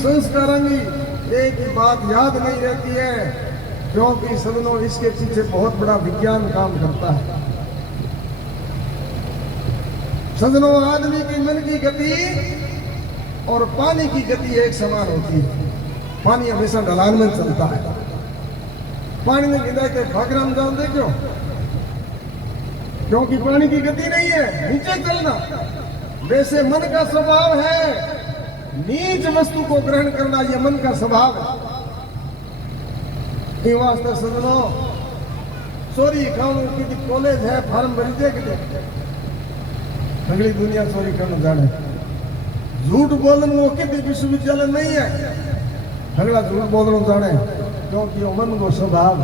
संस्कारांगी एक ही बात याद नहीं रहती है, क्योंकि सदनों इसके पीछे बहुत बड़ा विज्ञान काम करता है। सदनों आदमी के मन की गति और पानी की गति एक समान होती है। पानी हमेशा ढलान में चलता है। पानी में गिराते भागराम जान दे क्यों? क्योंकि पानी की गति नहीं है नीचे चलना। वैसे मन का स्वभाव है नीच वस्तु को ग्रहण करना, यह मन का स्वभाव है। ये वास्ते सदनों चोरी खाऊं की कॉलेज है, फार्म भरी दे के अगली दुनिया चोरी करना जाने। झूठ बोलने वो कितनी विश्वविद्यालय नहीं है, अगला झूठ बोलना जाने, क्योंकि वो मन को स्वभाव।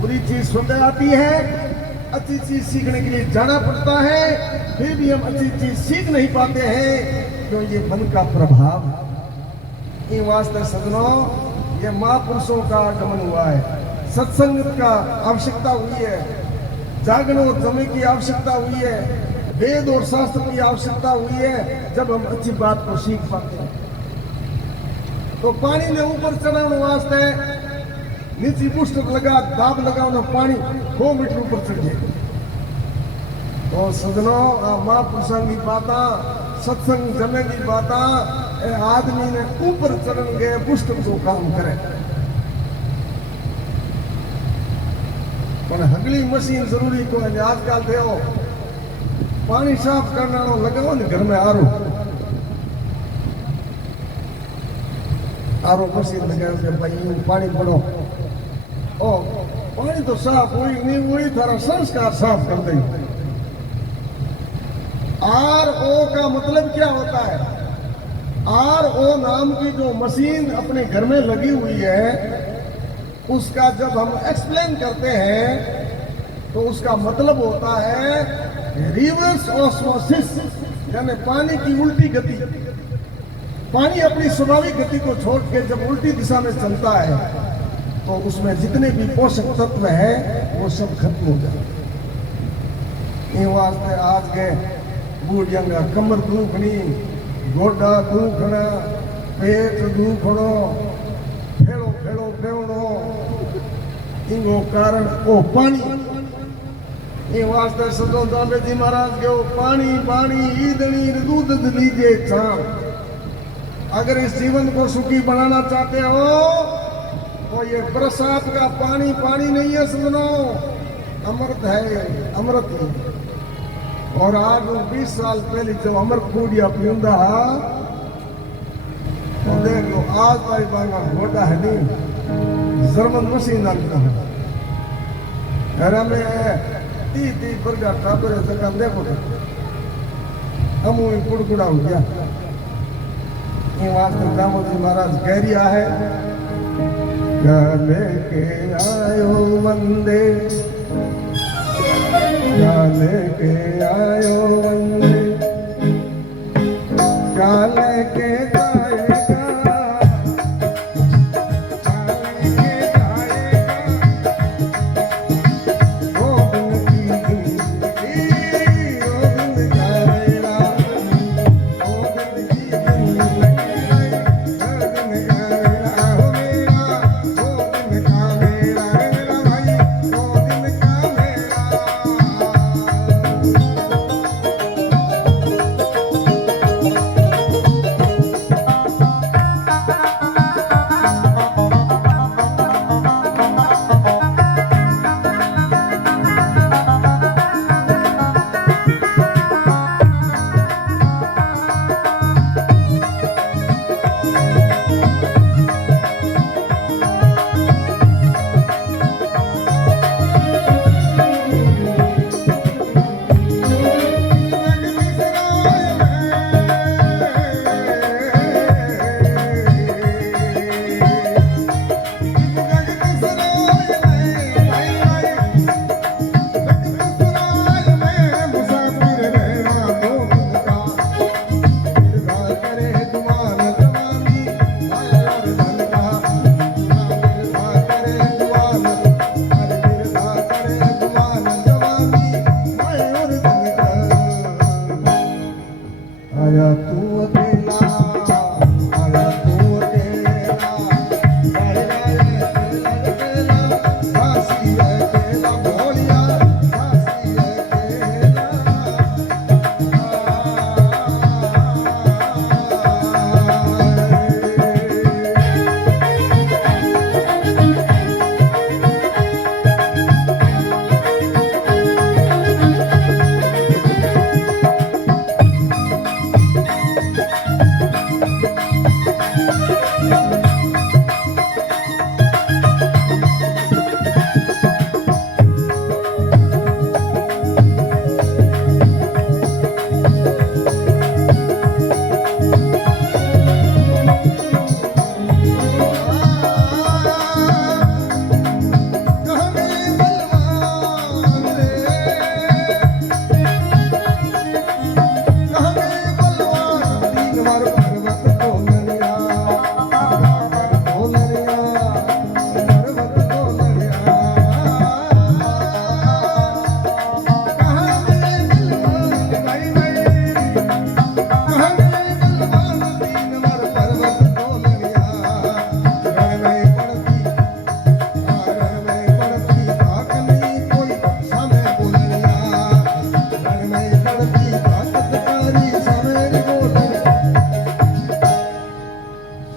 बुरी चीज स्वतः आती है, अच्छी चीज सीखने के लिए जाना पड़ता है, फिर भी हम अच्छी चीज सीख नहीं पाते हैं, क्यों? ये मन का प्रभाव। इन वास्ते सदनों ये महापुरुषों का आगमन हुआ है, सत्संग का आवश्यकता हुई है, जागरण और जमे की आवश्यकता हुई है, वेद और शास्त्र की आवश्यकता हुई है, जब हम अच्छी बात को सीख पाते हैं। तो पानी ने ऊपर चढ़ाने वास्ते नीचे पुस्तक लगा दाब लगाना, पानी 2 मीटर ऊपर चढ़ गए। तो सदनों महापुरुषों की बाता, सत्संग जमे की बाता आदमी ने ऊपर चढ़न गए पुस्तक को काम करे। पर हगली मशीन जरूरी को है। आजकल थे पानी साफ करना लगाओ ना घर में आरो मशीन लगाओ भाई पानी पड़ो। ओ पानी तो साफ हुई नहीं हुई, थारा संस्कार साफ कर देंगे। RO का मतलब क्या होता है? RO नाम की जो मशीन अपने घर में लगी हुई है, उसका जब हम एक्सप्लेन करते हैं तो उसका मतलब होता है रिवर्स ऑस्मोसिस, यानी पानी की उल्टी गति। पानी अपनी स्वाभाविक गति को छोड़ के जब उल्टी दिशा में चलता है तो उसमें जितने भी पोषक तत्व है वो सब खत्म हो जाते। इन वास्ते आज के बूढ़ियांगा कमर दुखनी, गोडा दुखना, पेट दुखनो, फेड़ो फेड़ो फेवनो, इनको कारण वो पानी। ये वास्ते सदो दामे जी महाराज के पानी पानी ईदनी दूध लीजिए चाम। अगर इस जीवन को सुखी बनाना चाहते हो तो ये बरसात का पानी पानी नहीं है सदनो, अमृत है, अमृत है। और आज 20 साल पहले जब अमृत फूडिया पींदा तो देख लो आज तारी बांगा घोटा है नहीं, जर्मन मशीन डालता है घर में 30 वर्गा टापर जगह देखो अमू कुड़कुड़ा हो गया। ये वास्ते दामोदर महाराज कह रिया है, क्या लेके आयो वंदे, क्या लेके आयो वंदे, क्या लेके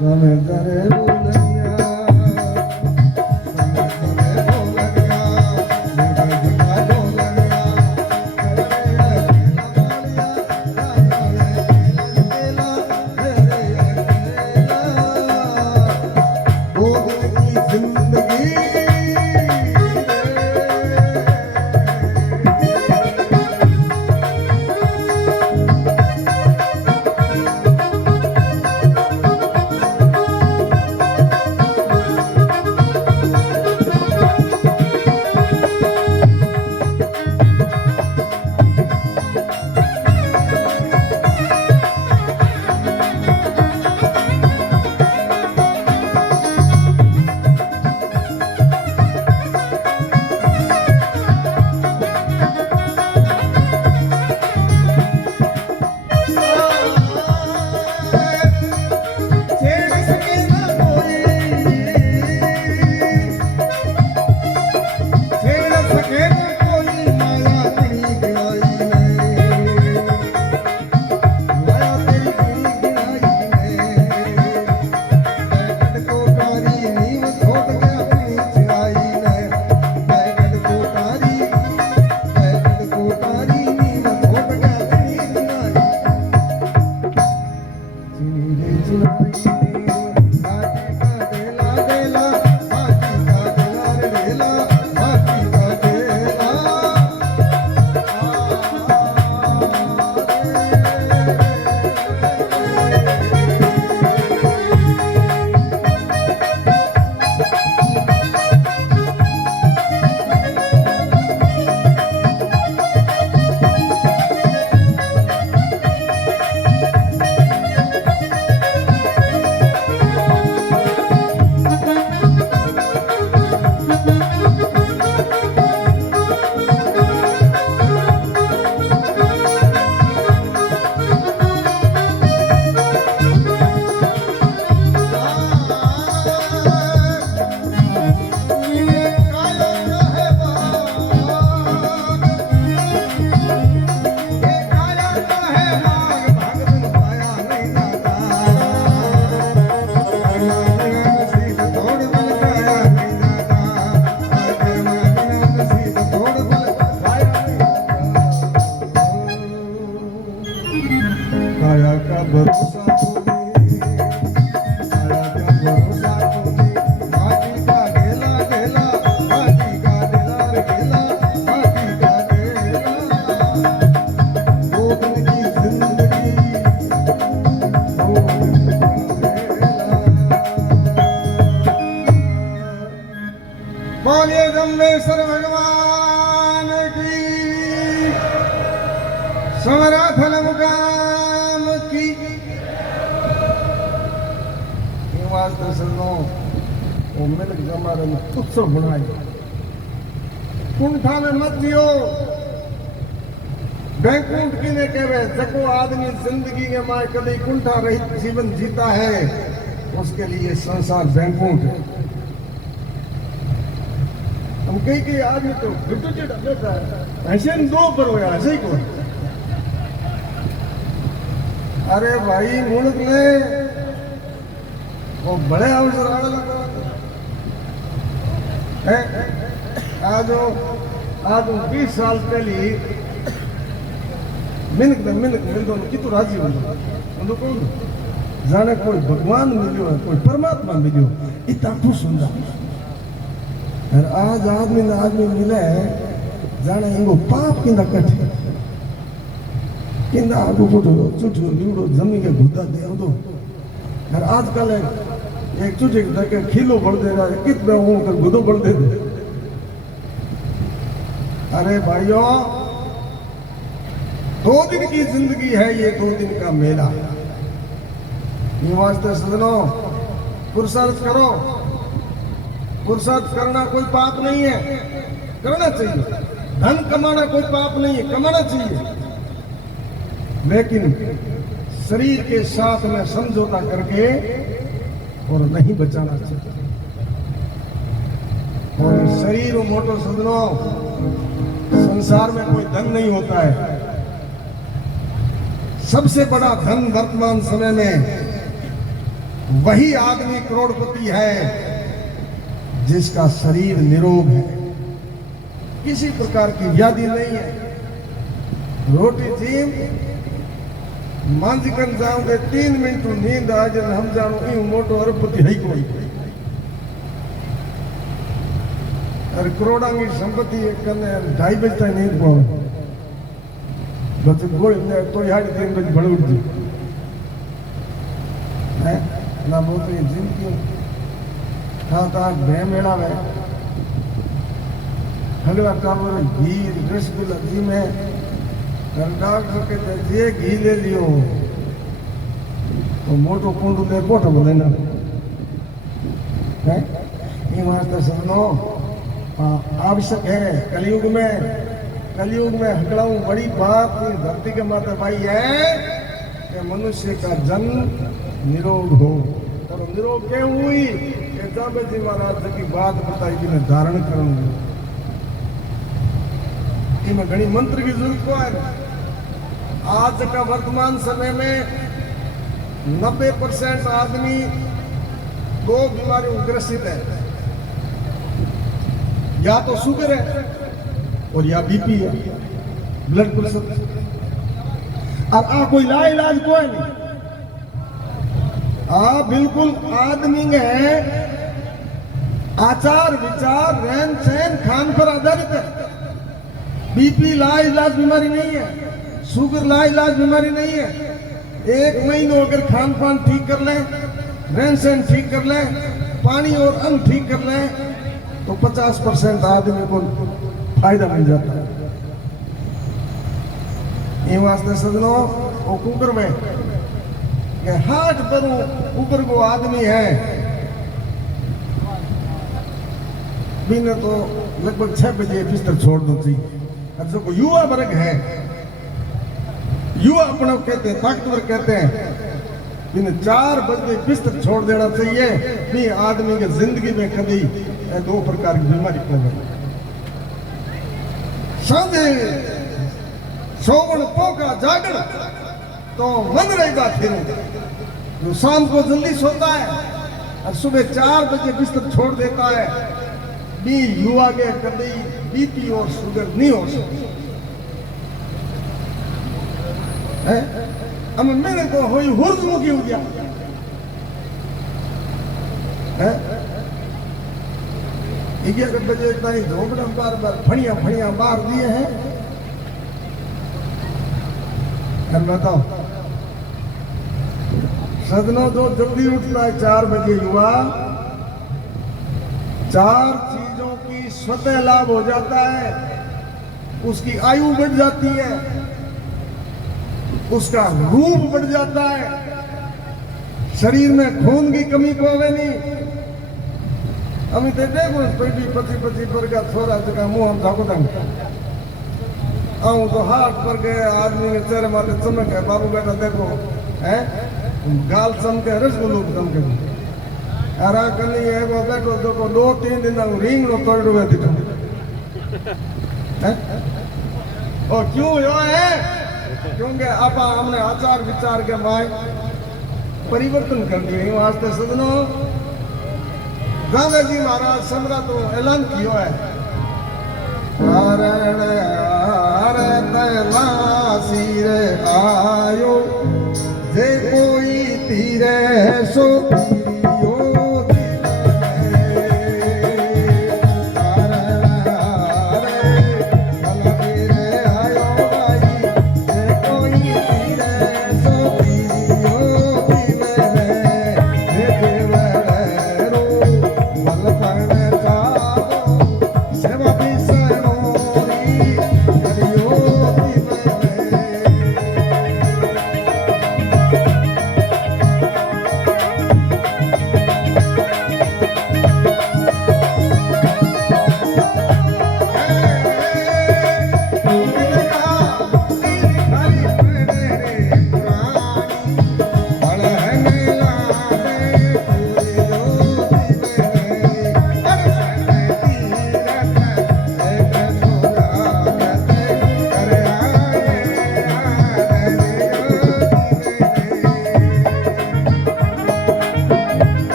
समय करे बोलनिया समय करे बोलनिया निर्भय का बोलनिया बोलिए जम्बेश्वर भगवान की समराथल मुकाम की दर्शनों वो मिल जमारे में उत्सव बनाई कुंठा में मत जियो बैकुंठ की ने कहे जको आदमी जिंदगी के माए कभी कुंठा रहित जीवन जीता है उसके लिए संसार बैकुंठ है। हम कई आदमी तो बैठा है ऐसे दो पर होया ऐसे ही को अरे भाई मुल्क में वो बड़े अवसर आने लगा आज 20 साल पहले मिनक कितु राजी हो कौन जाने कोई भगवान मिलो है कोई परमात्मा मिलो इतना तू सुंदर और आज आदमी मिले जाने इनको पाप किंदा कटे किंदा आगू फुटो चुटो लीवड़ो जमी के घुदा दे दो और आजकल एक चुटे के खिलो बढ़ दे रहा है कितना हूं कर घुदो बढ़ दे अरे भाइयों 2 दिन की जिंदगी है ये 2 दिन का मेला वास्ते सजनों पुरुषार्थ करो पुरुषार्थ करना कोई पाप नहीं है करना चाहिए धन कमाना कोई पाप नहीं है कमाना चाहिए लेकिन शरीर के साथ में समझौता करके और नहीं बचाना चाहिए और शरीर और मोटो सजनों संसार में कोई धन नहीं होता है सबसे बड़ा धन वर्तमान समय में वही आदमी करोड़पति है जिसका शरीर निरोग है, किसी प्रकार की व्याधि नहीं है। रोटी जीम मांझकन जाऊं दे 3 मिनट नींद आ जाए हम जानो यूं मोटो अरबपति है कोई। अरे करोड़ों की संपत्ति करने 2:30 बजे तक नींद पाओ बच्चे गोली ने तो 3:30 बजे भड़ उठ है ना। वो तो ये जिंदगी हाँ ताक भय मेला है अगला टावर घी रसगुल्ला घी में डॉक्टर कहते जे घी ले लियो तो मोटो कुंडू ले पोटो बोले ना है ये वास्ते सुनो आवश्यक है कलयुग में हकड़ाऊ बड़ी बात धरती के माता भाई है कि मनुष्य का जन्म निरोग हो। और निरोग क्यों हुई कि जाबे जी महाराज की बात बताई कि मैं धारण करूंगी कि मैं घनी मंत्र की जरूरत को है। आज का वर्तमान समय में 90% आदमी 2 बीमारियों ग्रसित है, या तो शुगर है और या बीपी है, ब्लड प्रेशर। अब कोई ला इलाज कोई नहीं। बिल्कुल आदमी है आचार विचार रहन सहन खान पर आधारित है। बीपी ला इलाज बीमारी नहीं है, शुगर ला इलाज बीमारी नहीं है। 1 महीनों अगर खान पान ठीक कर लें, रहन सहन ठीक कर लें, पानी और अन्न ठीक कर लें तो 50% आदमी को फायदा मिल जाता है। ये वास्ते सजनों वो कुकर में कि हाथ पर ऊपर को आदमी है बिना तो लगभग 6 बजे बिस्तर छोड़ दो थी। जो को युवा वर्ग है, युवा अपना कहते हैं, ताकतवर कहते हैं, बिना 4 बजे बिस्तर छोड़ देना चाहिए। भी आदमी के जिंदगी में कभी 2 प्रकार की बीमारी पैदा संधे सोवन पोका जागण तो मन रहेगा फिर। जो शाम को जल्दी सोता है और सुबह 4 बजे बिस्तर छोड़ देता है, भी युवा के कभी बीपी और शुगर नहीं हो सकती है। अब मेरे को हुई हुर्दमुखी हो गया है। 11 बजे इतना ही झोपड़ा बार फणिया मार दिए हैं। बताओ सदनों जो जल्दी उठता है 4 बजे युवा, 4 चीजों की स्वतः लाभ हो जाता है। उसकी आयु बढ़ जाती है, उसका रूप बढ़ जाता है, शरीर में खून की कमी को होवे नहीं। अमित देखो 25 पर का छोरा जगह मुंह हम झाको आऊं तो हाथ पर गए आदमी के चेहरे माथे चमक है। बाबू बेटा देखो है गाल चमके रसगुल्लो चमके अरा कनी है वो बैठो देखो 2-3 दिन रिंग नो तोड़ हुए दिखो है। और क्यों यो है क्योंकि अब हमने आचार विचार के माय परिवर्तन कर दिए। वास्ते सदनों गांधी जी महाराज सम्राट तो ऐलान किया है सिरे आयो जे कोई तीरे सो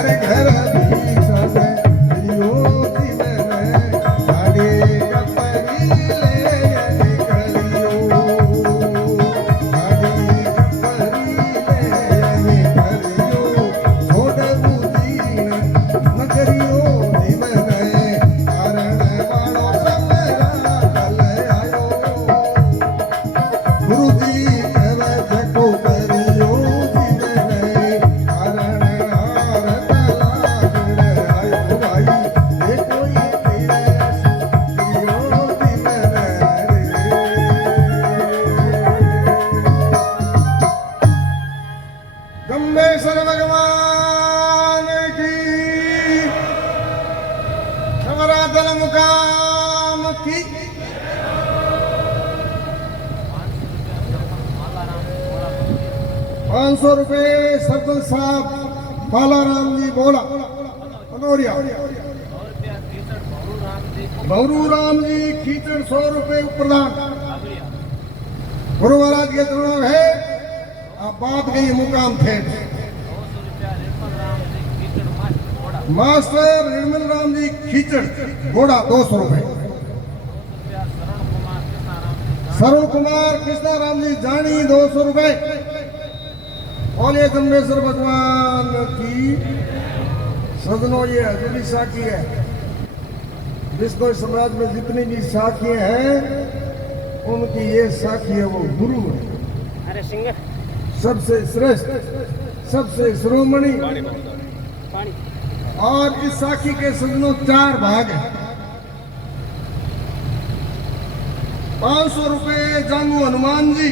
घर घर भीषण लियो जीवन गाड़ी कपरी ले निकलियो गाड़ी कपरी ले निकलियो छोड़ बुझीन नगरियो जीवन कारण वालो समरा कल आयो गुरुजी कहे जको करियो जीवन कारण आरत लागण आयो भाई ये कोई तेरे करियो जीवन रे गंगेश्वर भगवान की समरातल मुकाम की 500 रुपए सरपंच साहब बालाराम जी बोला मनोरिया भवरू राम जी खींचड़ 100 रुपए प्रदान गुरु महाराज के चरणों है आप बात गई मुकाम थे मास्टर निर्मल राम जी खींचड़ घोड़ा 200 रुपए सरुण कुमार कृष्णा राम जी जानी 200 रुपए बोलिए गंगेश्वर भगवान की सदनों ये हजूरी साखी है बिश्नोई समाज में जितनी भी साखियां हैं उनकी ये साखी है वो गुरु है अरे सिंगर सबसे श्रेष्ठ सबसे शिरोमणि पानी और इस साखी के सदनों 4 भाग हैं 500 रुपए जानू हनुमान जी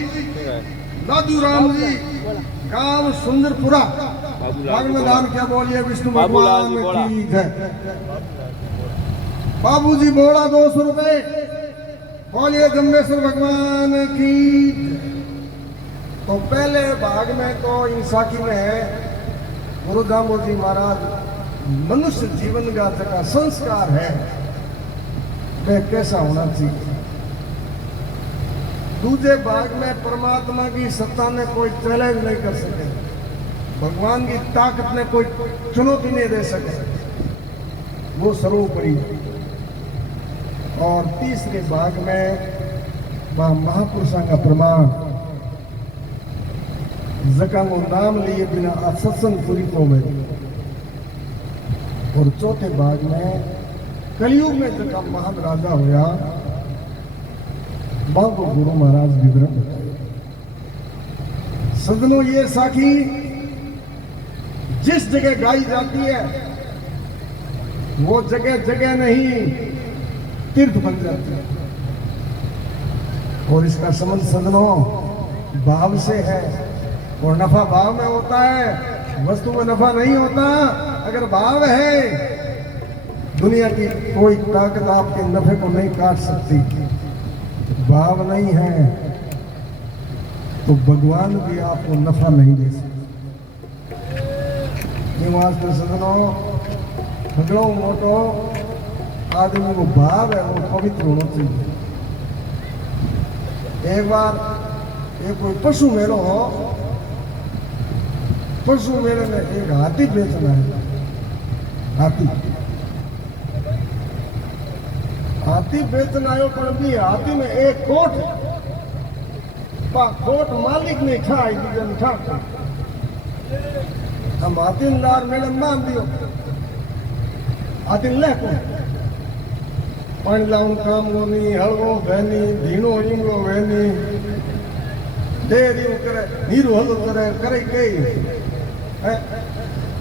दादू राम जी गांव सुंदरपुरा भाग में दान क्या बोलिए विष्णु भगवान की जय बाबूजी बोला 200 रुपए बोलिए गंगेश्वर भगवान की तो पहले भाग में तो इन साखी में है गुरु दामोदर जी महाराज मनुष्य जीवन का जगह संस्कार है वह कैसा होना चाहिए दूसरे भाग में परमात्मा की सत्ता ने कोई चैलेंज नहीं कर सके भगवान की ताकत ने कोई चुनौती नहीं दे सके वो सर्वोपरि और तीसरे भाग में वह महापुरुषों का प्रमाण जका वो नाम लिए बिना सत्संग पूरी को में और चौथे भाग में कलयुग में जका महान राजा होया बाबू गुरु महाराज विवरण बताए सदनों ये साखी जिस जगह गाई जाती है वो जगह जगह नहीं तीर्थ बन जाती है और इसका संबंध सदनों भाव से है और नफा भाव में होता है वस्तु में नफा नहीं होता अगर भाव है दुनिया की कोई ताकत आपके नफे को नहीं काट सकती भाव नहीं है तो भगवान भी आपको नफा नहीं दे सकते निवास के सदनों भगड़ो मोटो आदमी को भाव है वो पवित्र होना चाहिए एक बार ये कोई पशु मेलो हो पशु मेले में एक हाथी बेचना है हाथी बेचना आयो पर भी हाथी में एक कोट मालिक ने खाई जन खा हम हाथी लार मेले मान दियो हाथी ले को पानी लाउन काम गोनी हलवो वेनी धीनो इंगो वेनी देरी करे नीरू हल करे कई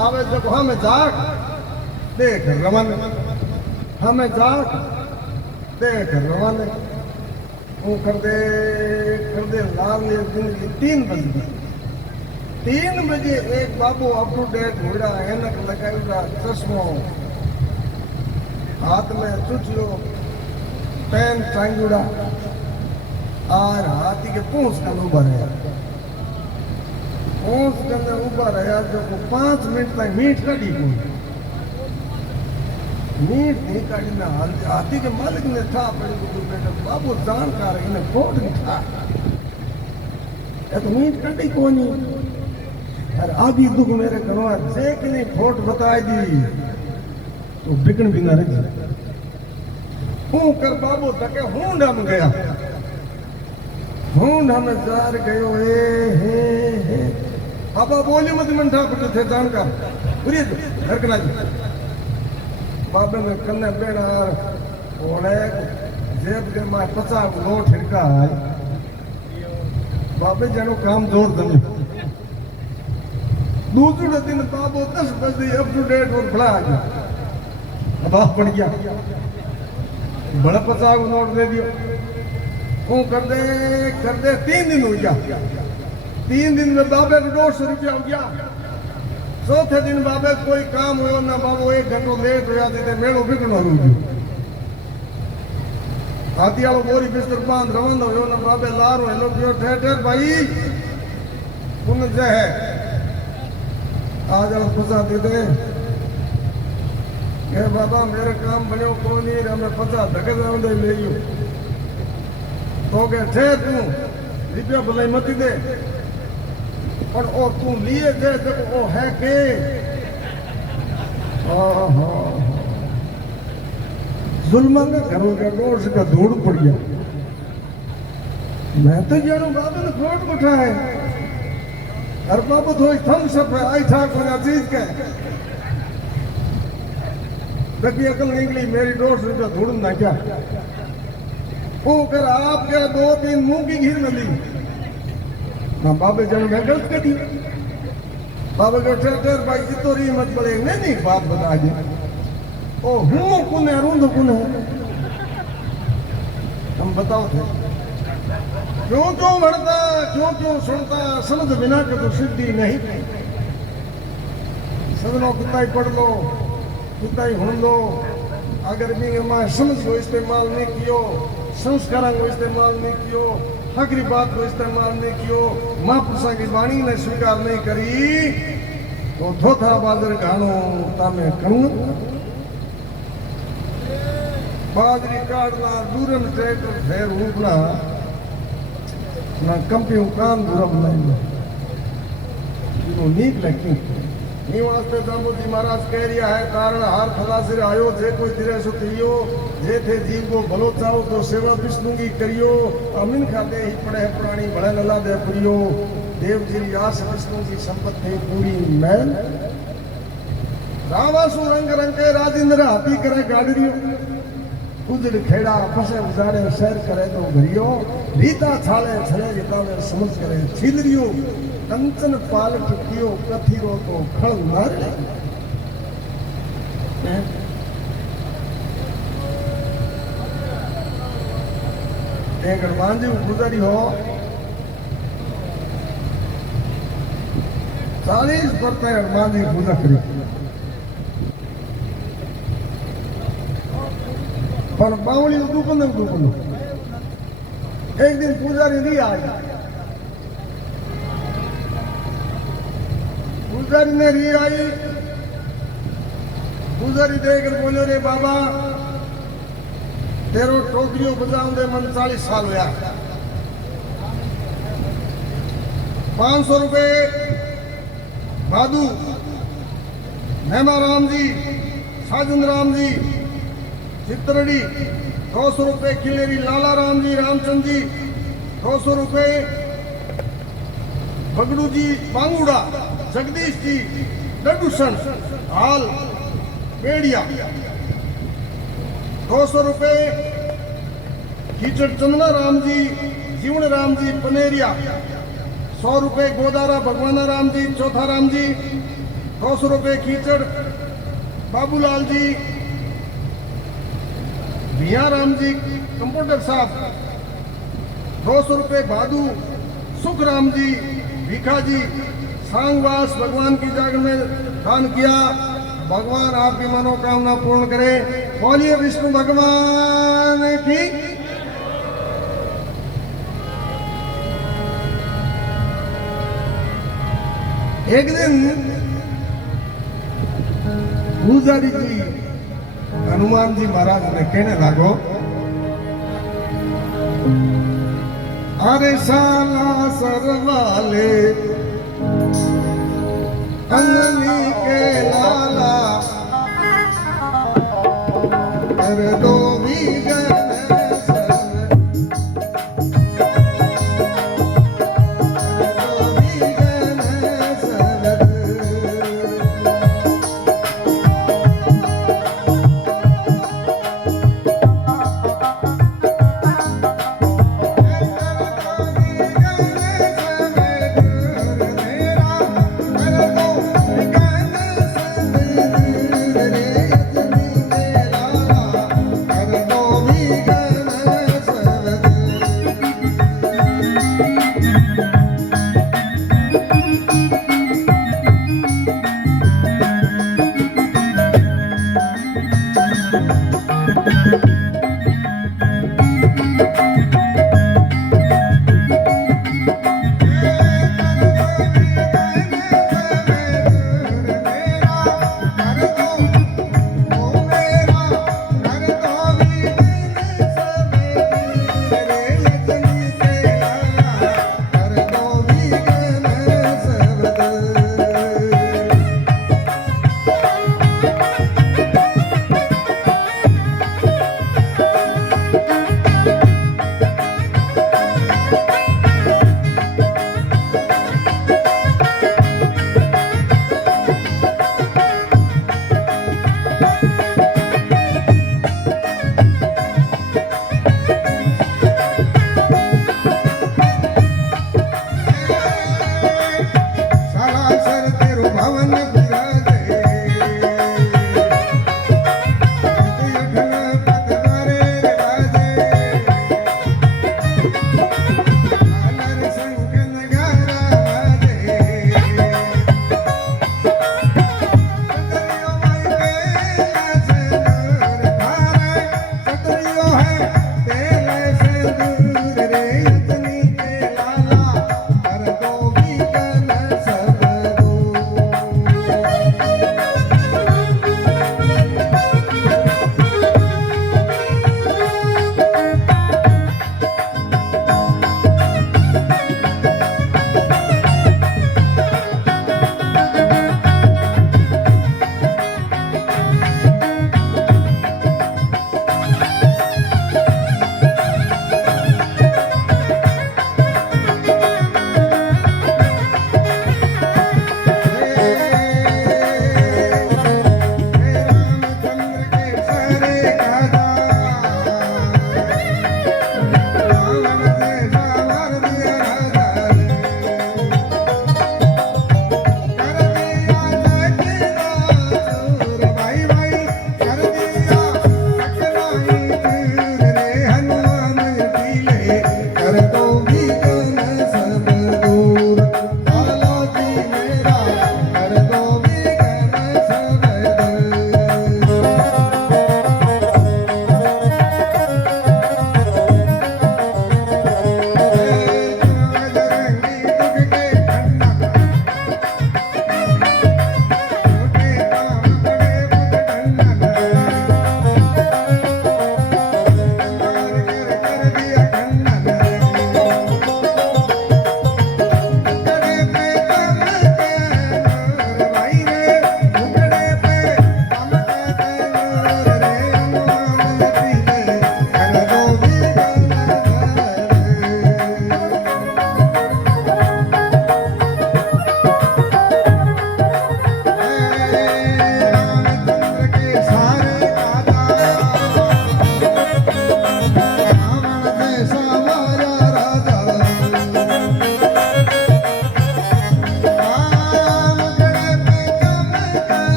आवे जब हमें जाग देख रमन हमें जाग देख रमन वो कर दे लाल ने दिन की 3 बज गई 3 बजे एक बाबू अप टू डेट घोड़ा ऐनक लगाएगा चश्मो हाथ में चुचलो पेन टांगुड़ा और हाथी के पूंछ का उभा रहा पूंछ के उभा रहा जो 5 मिनट तक मीट कटी मीट नहीं काटी ना हाथी के मालिक ने था बेटा बाबू जानकार इन्हें कोट नहीं था तो मीट कटी कोनी और आगे दुख मेरे करवा जेकनी फोट बताई दी तो बिकन भी ना रही हूं कर बाबू तके हूं डम गया हूं डम जार गयो हे बाबा बोली मत मंठा पट थे जानकार पूरी धरकना जी बाबे में कन्ने बेड़ा ओले जेब के मां 50 नोट हिरका बाबे जनो काम जोर दमे दूसरे दिन बाबू 10 बजे अप टू डेट और बड़ा आ गया अब पड़ गया बड़ा 50 नोट दे दियो वो कर दे 3 दिन हो गया 3 दिन में बाबे को 200 रुपया हो गया चौथे दिन बाबे कोई काम हो ना बाबू 1 घंटो लेट हो जाते थे मेड़ो बिगड़ो रू गयो हाथी वालों बोरी बिस्तर बांध रवंदो हो ना बाबे लारो हेलो गयो ठेठर भाई पुन जे है आज फसा दे दे ये बाबा मेरे काम बनो को नहीं हमें फसा धके दे ले लियो तो के ठेर तू रुपया भलाई मत दे और ओ तू लिए दे तो ओ है के ओहो जुल्म का घरों का डोर का धूड़ पड़ गया मैं तो जानो बाबा ने फोट उठा है और बाबू थोड़ी थम सब आई था कोई चीज के तभी अकल निकली मेरी 200 रुपया धूड़ ना क्या वो कर आपके 2-3 मुंह की घीर मिली ना बाबे जन में गलत कर दी बाबा को ठेर भाई इतोरी मत पड़े नहीं बात बता दे ओ हूं कौन है रूंद कौन है हम बताओ थे क्यों क्यों बढ़ता क्यों सुनता समझ बिना के तो सिद्धि नहीं सदनों कितना ही पढ़ लो कितना ही हुन लो अगर भी मां समझ को इस्तेमाल नहीं कियो संस्कारों को इस्तेमाल नहीं कियो हकरी बात को इस्तेमाल नहीं कियो महापुरुषों की वाणी ने स्वीकार नहीं करी तो थोथा बादर गानो तामे करूं बाजरी काटना दूरन ट्रैक्टर फेर उठना ना कंपियों कान दुरम नहीं इनो नीक लगती नी वास्ते दामोदी महाराज कह रिया है कारण हार खलासिर आयो जे कोई तिरे सुतियो जे थे जीव को भलो चाहो तो सेवा विष्णुगी करियो अमीन खाते ही पड़े प्राणी भले लला दे पुरियो देव जी आस विष्णु की संपत्ति पूरी मैल रावासु रंग रंग के राजेंद्र हाथी करे गाड़ियो उजड़ खेड़ा फसे उजाड़े शहर करे तो घरियो रीता छाले छले रितावे समझ करे छिलरियो कंचन पाल टुकियो कथीरो तो खड़ मार एक हनुमान जी गुजरी हो 40 वर्ष हनुमान जी पूजा करी पर बावली दुपन एक दिन पुजारी नहीं आई पुजारी ने री आई पुजारी देखकर बोलो रे बाबा तेरो टोकरियों बजाऊंदे मन 40 साल हुआ 500 रुपए भादू नेमा राम जी साजन राम जी चित्रड़ी 200 रुपए किलेरी लाला राम जी रामचंद जी 200 रुपए बगड़ू जी पांगुड़ा जगदीश जी डडूसन हाल बेड़िया 200 रुपए कीचड़ चंदना राम जी जीवन राम जी पनेरिया 100 रुपए गोदारा भगवाना राम जी चौथा राम जी 200 रुपए कीचड़ बाबूलाल जी मिया राम जी कंप्यूटर साहब 200 रुपए भादू सुख राम जी भिखा जी सांगवास भगवान की जाग में दान किया भगवान आपकी मनोकामना पूर्ण करे बोलिए विष्णु भगवान की एक दिन पूजारी जी हनुमान जी महाराज ने कहने लागो अरे साला सरवाले अंगनी के लाला कर दो विघ्न सब, कर दो विघ्न सब।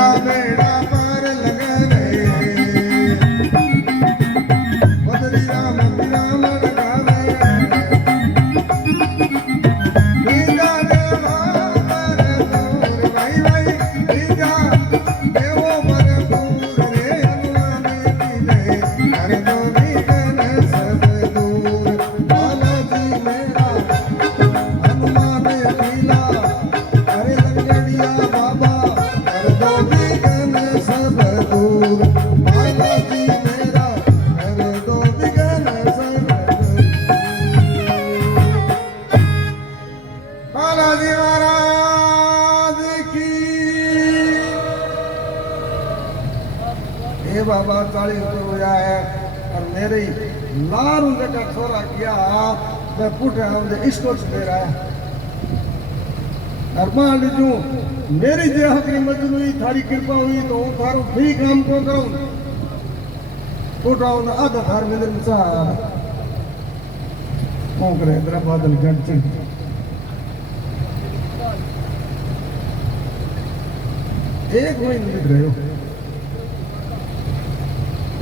मेरा बेड़ा पार लगा रे बदरी राम राम लगावे बीजा देवा पर दूर भाई भाई बीजा देवो पर दूर रे हनुमान जी कर दो निगन सब दूर बालाजी मेरा हनुमान पीला अरे लंगड़िया बाबा कर दो निगन सब दूर बालाजी मेरा कर दो निगन सब दूर बालाजी महाराज की हे बाबा 40 रुपये हुआ है और मेरी लार का छोरा किया मैं पुट इसको दे रहा है और मान लीजू मेरी जे हकरी मंजूर हुई थारी कृपा हुई तो हूँ थारो फ्री काम को करूँ पुट आधा थार मिले करे इधर बादल घट चढ़ एक महीने बीत रहे हो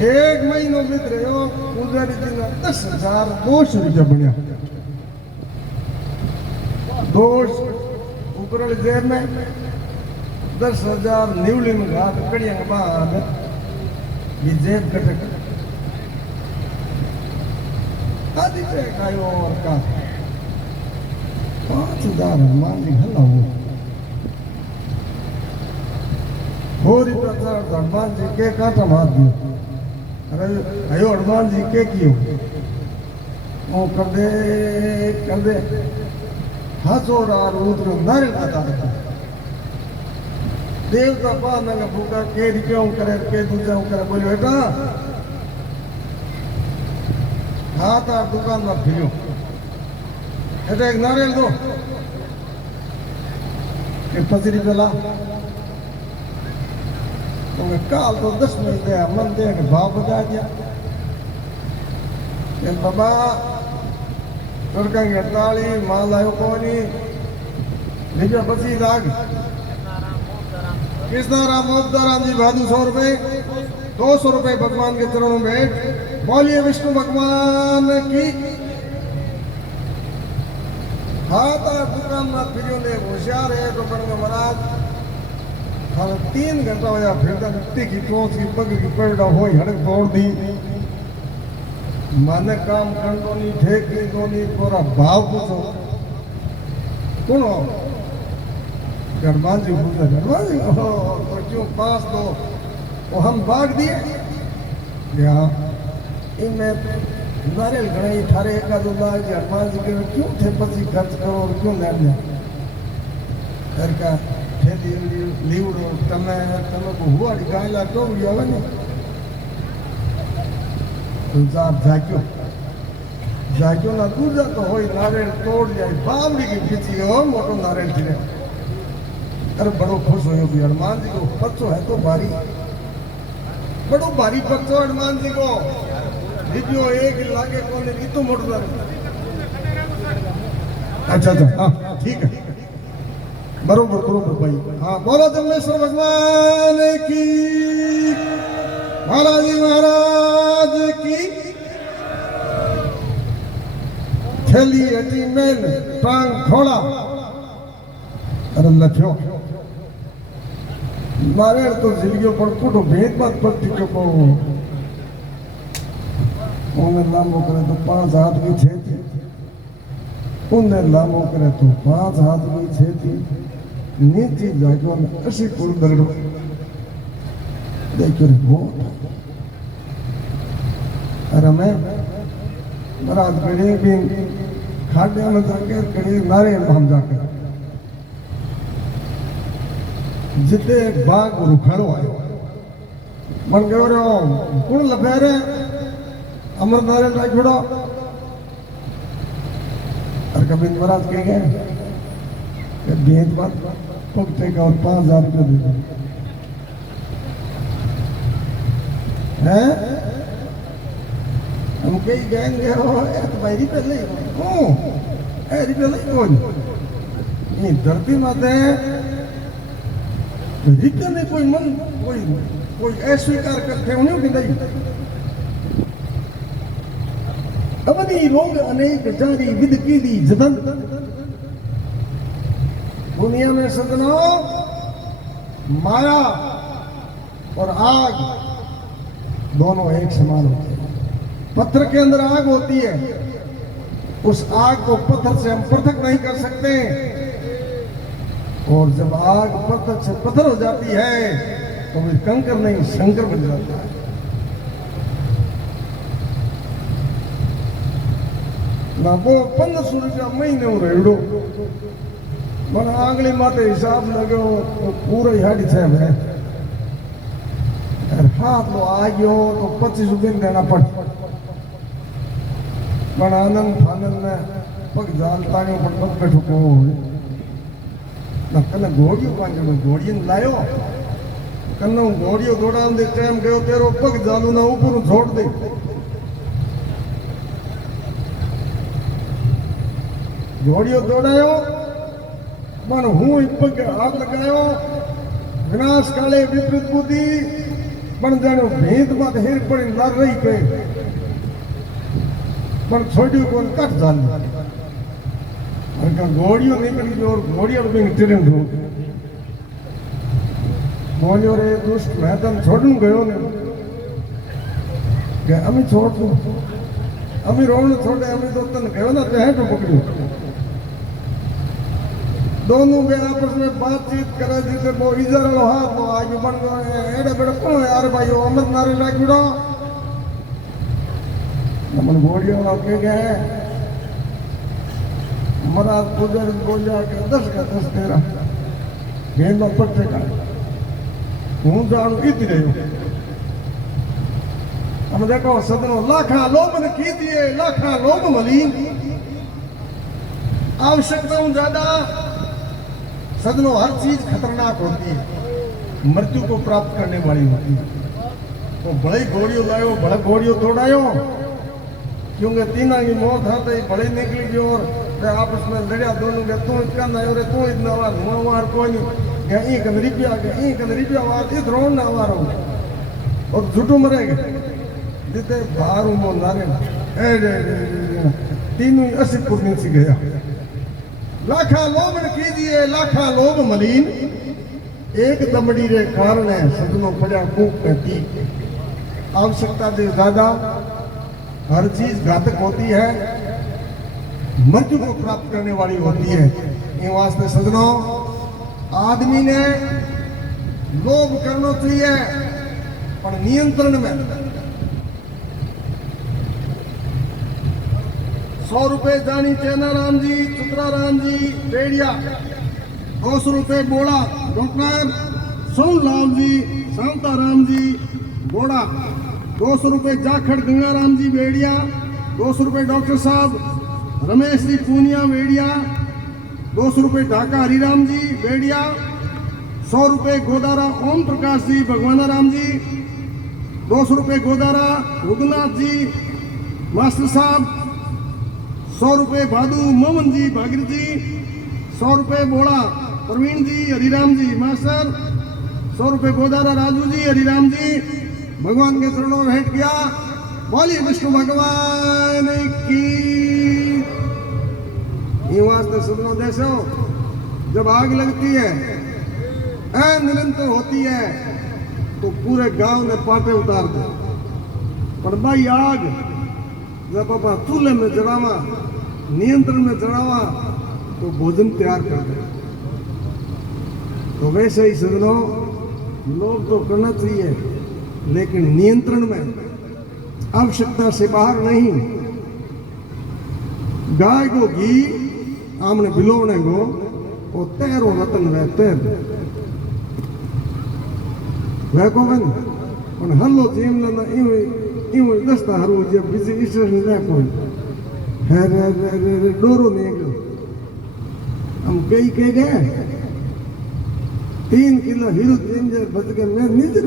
एक महीनो बीत रहे हो पुजारी जी ने 10,200 रुपया बनया दोष उपरल जेब में 10,000 निवली में घाट कड़िया के बाद ये जेब कटक आदि पे खायो और का 5,000 मान ली हल्ला होरी प्रचार हनुमान जी के कांटा मार दियो अरे अयो हनुमान जी के कियो वो कर दे हाथोरा रुद्र नारियल आता था देवता पा मैं भूखा के क्यों करे के दूसरा करे बोले बेटा हाथ आ दुकान में फिरो बेटा एक नारियल दो के 5 रुपये ला तो मैं काल तो 10 मिनट दे मन दे के भाव बता दिया ये बाबा तुरका के ताली माल आयो कोनी निजा बसी राग कृष्णा राम मोबदाराम जी भादू 100 रुपए 200 रुपए भगवान के चरणों में भेंट बोलिए विष्णु भगवान की हाथ दुकान में फिर होशियार है तो बन महाराज हाँ 3 घंटा होया फिर मिट्टी की टोच की पग की पेड़ा हो हड़क तोड़ दी माने काम करनो नहीं ठेक नहीं दो नहीं पूरा भाव पूछो कौन हो हनुमान जी पूछा हनुमान जी तो क्यों 5 दो वो हम भाग दिए या इनमें नारियल घड़े थारे एक आधो लाख हनुमान जी के क्यों थे पसी खर्च करो और क्यों लेने घर का લીવડો તમે તમે હુવાડી ગાયલા ટોળી આવે ને જાગ્યો ના દૂજા તો હોય નારેળ તોડ જાય બાવડી की खींची हो मोटो नारियल थी अरे बड़ो खुश हो भी हनुमान जी को पत्थो है तो भारी बड़ो भारी पत्थो हनुमान जी को दीपियो एक लागे कोने की तो मोटो अच्छा हाँ ठीक है बरोबर बरोबर भाई हाँ बोलो जमनेश्वर भगवान की महाराज महाराज की थैली हटी मैन टांग खोला अरे लख्यो मारे तो जिंदगी पर पुटो भेद मत पड़ती जो को उन्हें लामो करे तो 5 हाथ की छेती उन्हें लामो करे तो 5 हाथ की छेती नीचे जाके असी पुर दरड़ो देखो रे बहुत अरे मैं महाराज गड़े भी खाड़े में जाकर गड़े नारियल हम जाकर जिते बाग रुखाड़ो आयो मन गयो रे कौन लफेरे अमर नारियल राख छोड़ो और कभी महाराज कह गए भेद बात पकते का और 5,000 रुपये दे दो हैं हम कई गएंगे हो तो भाई रुपये ले रुपये ले कौन ये धरती माते हित ने कोई मन कोई अस्वीकार करते उन्हें कि नहीं अवनी रोग अनेक जारी विद की दी जतन। दुनिया में सजनों माया और आग दोनों एक समान होते हैं। पत्थर के अंदर आग होती है, उस आग को पत्थर से हम पृथक नहीं कर सकते, और जब आग पत्थर से पत्थर हो जाती है तो फिर कंकर नहीं शंकर बन जाता है। ना वो 1500 रुपया महीने हो रेड़ो मन आंगली माते हिसाब लगो तो पूरा हाड़ी साहब है, हाथ लो आ गयो तो 25 रुपये देना पड़। मन आनंद फानंद में पग जाल तांगे पर पग पे ठुको ना कने घोड़ियों पांगे में घोड़ियन लायो कन्नो घोड़ियों दौड़ान दे टाइम गयो तेरो पग जालू ना ऊपर छोड़ दे। घोड़ियों दौड़ायो मन हूँ पग हाथ लगायो विनाश काले विपरीत बुद्धि बन जानो भेद बात हेर पड़ी लड़ रही पे पर छोड़ी को कट जान उनका घोड़ियों निकली और घोड़ियों भी ट्रेन हो बोलियो रे दुष्ट मैं तन छोड़ू गयो ने के अमी छोड़ दू अमी रोण छोड़े अमी तो तन गयो ना ते तो पकड़ियो। दोनों के आपस में बातचीत करे जिसे वो इधर लो हाथ तो आज बन गए एड़े बड़े कौन यार भाई अमृत नारे लाग बिड़ो नमन घोड़ियों के गए महाराज पुजर बोलिया के 10 का 10 तेरा गेंद पट्टे का हूँ जान इतने हम देखो सदनों लाखा लोभ ने की दिए लाखा लोभ मलीन आवश्यकताओं ज्यादा सदनों हर चीज खतरनाक होती है, मृत्यु को प्राप्त करने वाली होती है। तो बड़े घोड़ियों लायो बड़ा घोड़ियों दौड़ायो क्योंकि तीना की मौत आते ही बड़े निकली गई और आपस में लड़िया दोनों के तू इतना नहीं और तू इतना वार हुआ वार कोई नहीं या एक रिपिया वार इस रोन ना वार हो और झूठो मरेगा जिते बाहर उमो नारे तीनों 80 पुरनी सी गया। लाखा लोभ कीजिए लाखा लोभ मलीन एक दमड़ी रे कारण है सदनों पड़ा कूक कहती आवश्यकता से ज्यादा हर चीज घातक होती है, मृत्यु को प्राप्त करने वाली होती है। इन वास्ते सदनों आदमी ने लोभ करना चाहिए पर नियंत्रण में। 100 रुपए जानी चैना राम जी चुतरा राम जी बेड़िया 200 रुपए बोड़ा डॉक्टर सोन लाल जी शांता राम जी बोड़ा 200 रुपए जाखड़ गंगा राम जी बेड़िया 200 रुपए डॉक्टर साहब रमेश जी पूनिया बेड़िया 200 रुपए ढाका हरिराम जी बेड़िया 100 रुपए गोदारा ओम प्रकाश जी भगवाना राम जी 200 रुपए गोदारा रुगनाथ जी मास्टर साहब 100 रुपए भादू मोहन जी भागीर जी 100 रुपए बोड़ा प्रवीण जी हरिराम जी मास्टर 100 रुपए गोदारा राजू जी हरिराम जी भगवान के चरणों में भेंट किया। बोलिए विष्णु भगवान की। ये वास्ते सुनो जैसे जब आग लगती है निरंतर होती है तो पूरे गांव में पाटे उतार दे पर भाई आग जब पापा चूल्हे में जलावा नियंत्रण में चढ़ावा तो भोजन तैयार कर दे। तो वैसे ही सदनों लोग तो करना चाहिए लेकिन नियंत्रण में आवश्यकता से बाहर नहीं। गाय को घी आमने बिलोने को वो तेरो रतन वह तेर वह को बन और हल्लो जीम ना इव दस्ता हरो जब बिजी ईश्वर ने कोई है डोरो निकलो हम कई के गए 3 किलो हीरो जीम जे बच के मैं नीचे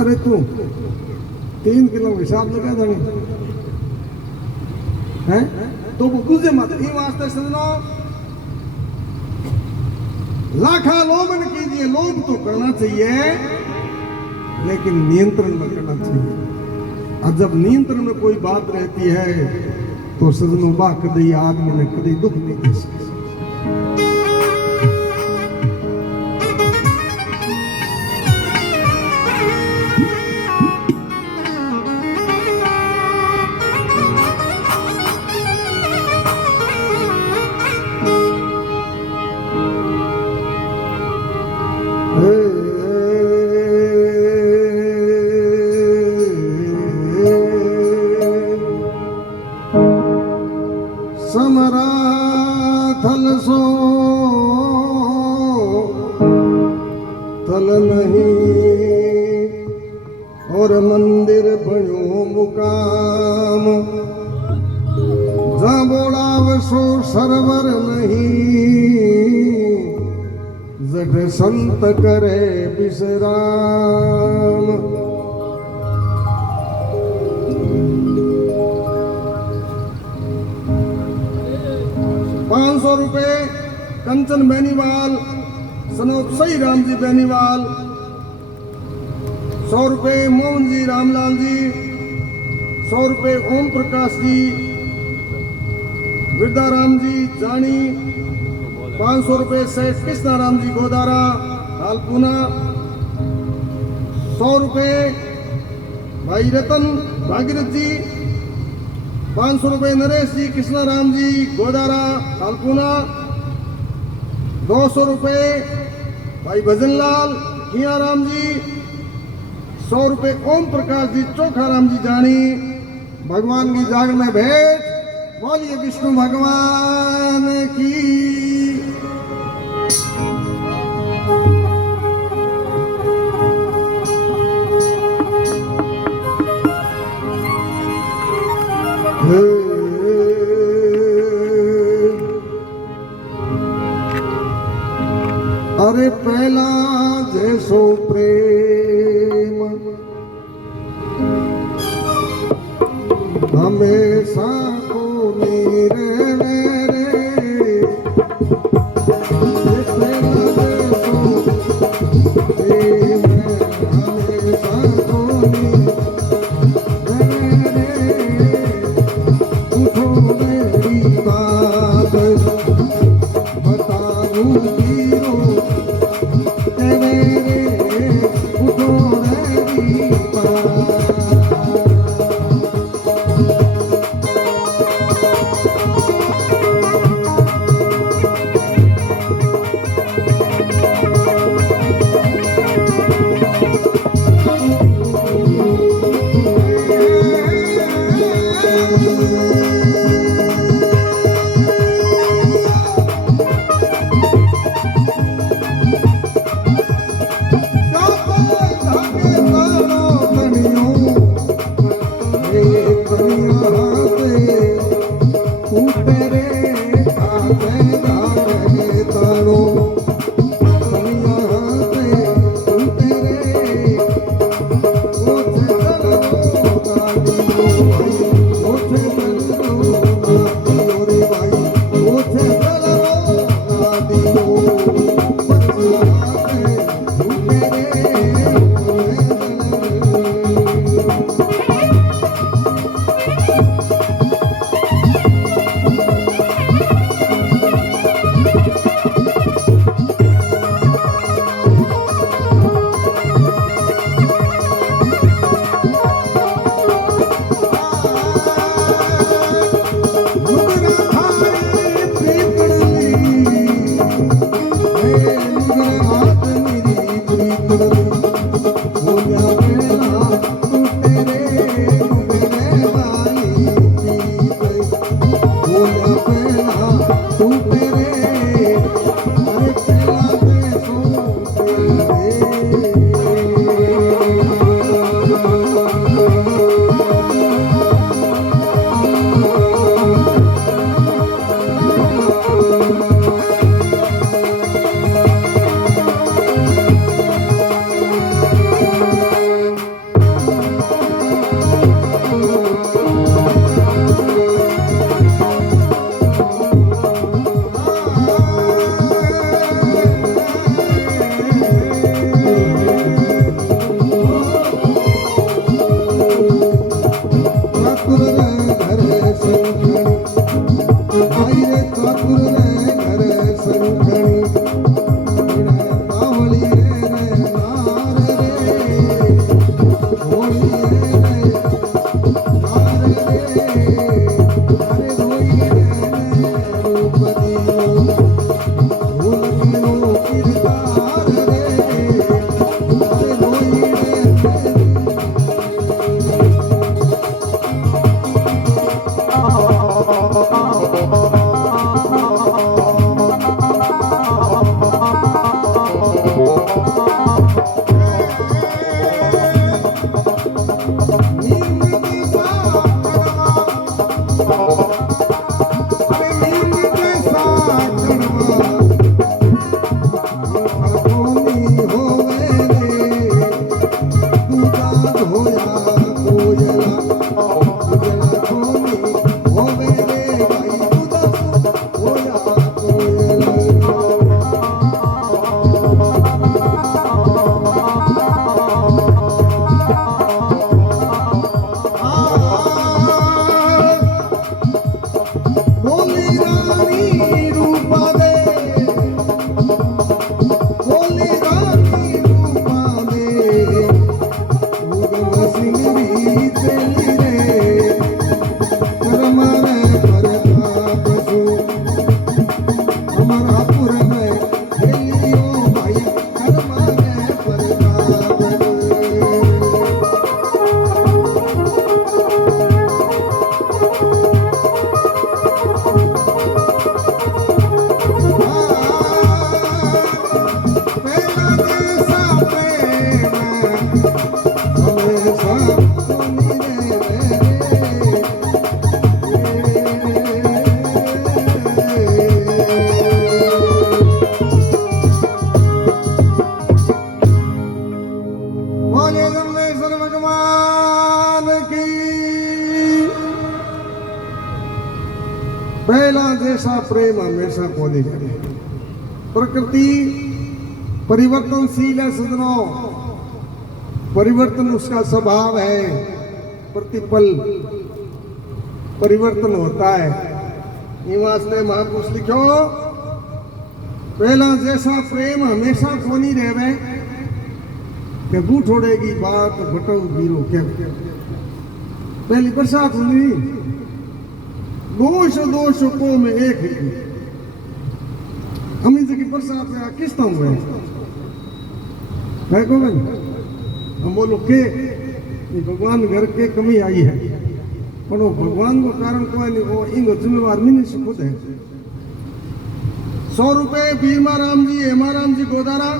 अरे तू 3 किलो हिसाब लगा जानी है तो वो तुझे मत ये वास्ते सुनो लाखा लोभन कीजिए, लोभ तो करना चाहिए लेकिन नियंत्रण में करना चाहिए। और जब नियंत्रण में कोई बात रहती है तो सजनों बा कदी आदमी ने कदी दुख नहीं दे सकता। समरा थल सो थल नहीं और मंदिर बणो मुकाम, जा बोलाव सो सरवर नहीं, जट संत करे विश्राम। 500 रुपए कंचन बेनीवाल, सनोप सही राम जी बेनीवाल। 100 रुपए मोहन जी रामलाल जी। 100 रुपए ओम प्रकाश जी, वृद्धाराम जी जानी। 500 रुपए सेठ कृष्णाराम जी गोदारा हालपुना। 100 रुपए भाई रतन भागीरथ जी। 500 रुपए नरेश जी कृष्णाराम जी गोदारा हालपुना। 200 रुपए भाई भजनलाल खियाराम जी। 100 रुपए ओम प्रकाश जी चोखाराम जी जानी। भगवान की जाग में भेंट। बोलिए विष्णु भगवान की। अरे पहला जैसो प्रेम हमेशा को मेरे मेरे, पहला जैसो प्रेम हमेशा को कोनी होवे रे दूजा धोया कोयला कोयला कोनी होवे रे भाई दूजा धोया कोयला पहला जैसा प्रेम हमेशा कोनी करे। प्रकृति परिवर्तनशील है सजनों, परिवर्तन उसका स्वभाव है, प्रतिपल परिवर्तन होता है। ये वास्ते महापुरुष लिखो पहला जैसा प्रेम हमेशा कोनी रहे के बूठोड़ेगी बात बटऊ बीरो क्या पहली बरसात हुई दोष दोष को में एक हम इन की बरसात में किस्ता हुए है को हम बोलो के भगवान घर के कमी आई है पर वो भगवान को कारण कोई नहीं, वो इनको जिम्मेवार मिनी खुद है। 100 रुपए भीमा राम जी हेमा राम जी गोदारा,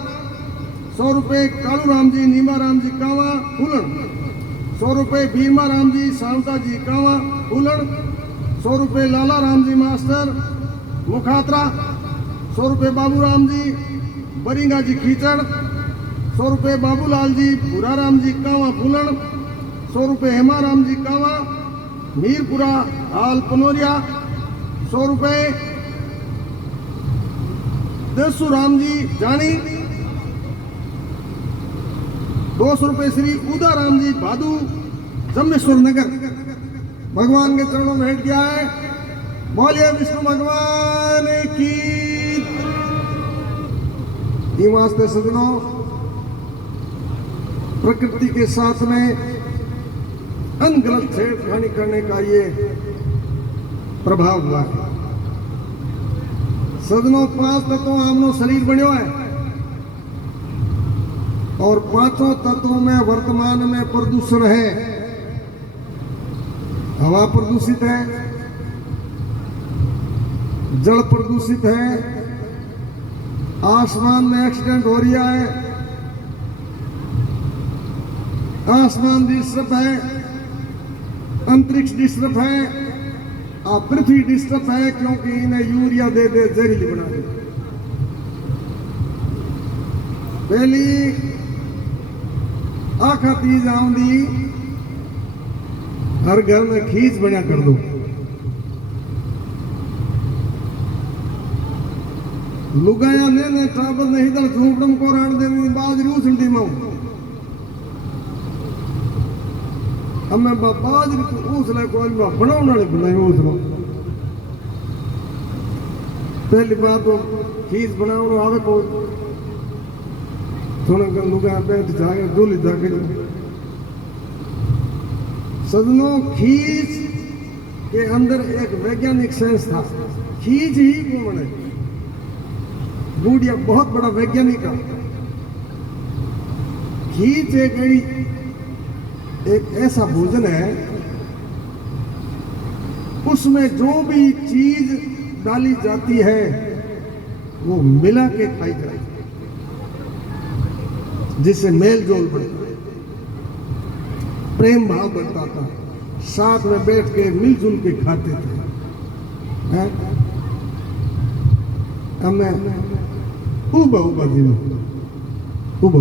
100 रुपए कालू राम जी नीमा राम जी कावा फूलन, 100 रुपए भीमा राम जी शांता जी कावा फूलन, 100 रुपए लाला राम जी मास्टर मुखात्रा, 100 रुपए बाबू राम जी बरिंगा जी खींचड़, 100 रुपए बाबूलाल जी भूरा राम जी कावा फूलन, 100 रुपए हेमा राम जी कावा मीरपुरा हाल पनोरिया, 100 रुपए देसू राम जी जानी, 200 रुपए श्री उदा राम जी भादू जमेश्वर नगर। भगवान के चरणों में भेंट किया है। बोलिए विष्णु भगवान की। वास्ते सजनों प्रकृति के साथ में अनगलत छेड़खानी करने का ये प्रभाव हुआ है। सजनों 5 तत्वों आमनो शरीर बनो है और 5 तत्वों में वर्तमान में प्रदूषण है। हवा प्रदूषित है, जल प्रदूषित है, आसमान में एक्सीडेंट हो रहा है, आसमान डिस्टर्ब है, अंतरिक्ष डिस्टर्ब है और पृथ्वी डिस्टर्ब है क्योंकि इन्हें यूरिया दे दे जहरीली बना दी। पहली आखा तीज आंदी हर घर में खींच बना कर दो। लुगाया ने टाबर ने इधर झूपड़म को राण देनी बाजरी उछलती माऊ हमें बाजरी को उछले को बनाने वाले बनाए उछलो। पहली बात तो खींच बनाओ आवे को थोड़ा कर लुगा बैठ जाके डोली जाके सजनों खींच के अंदर एक वैज्ञानिक सेंस था। खींच ही कौन है? बूढ़िया बहुत बड़ा वैज्ञानिक है। खींच एक ऐसा भोजन है उसमें जो भी चीज डाली जाती है वो मिला के खाई जाती है जिससे मेल जोल बढ़ता है, प्रेम भाव बढ़ता था, साथ में बैठ के मिलजुल के खाते थे। हमें ऊबा ऊबा जी ऊबा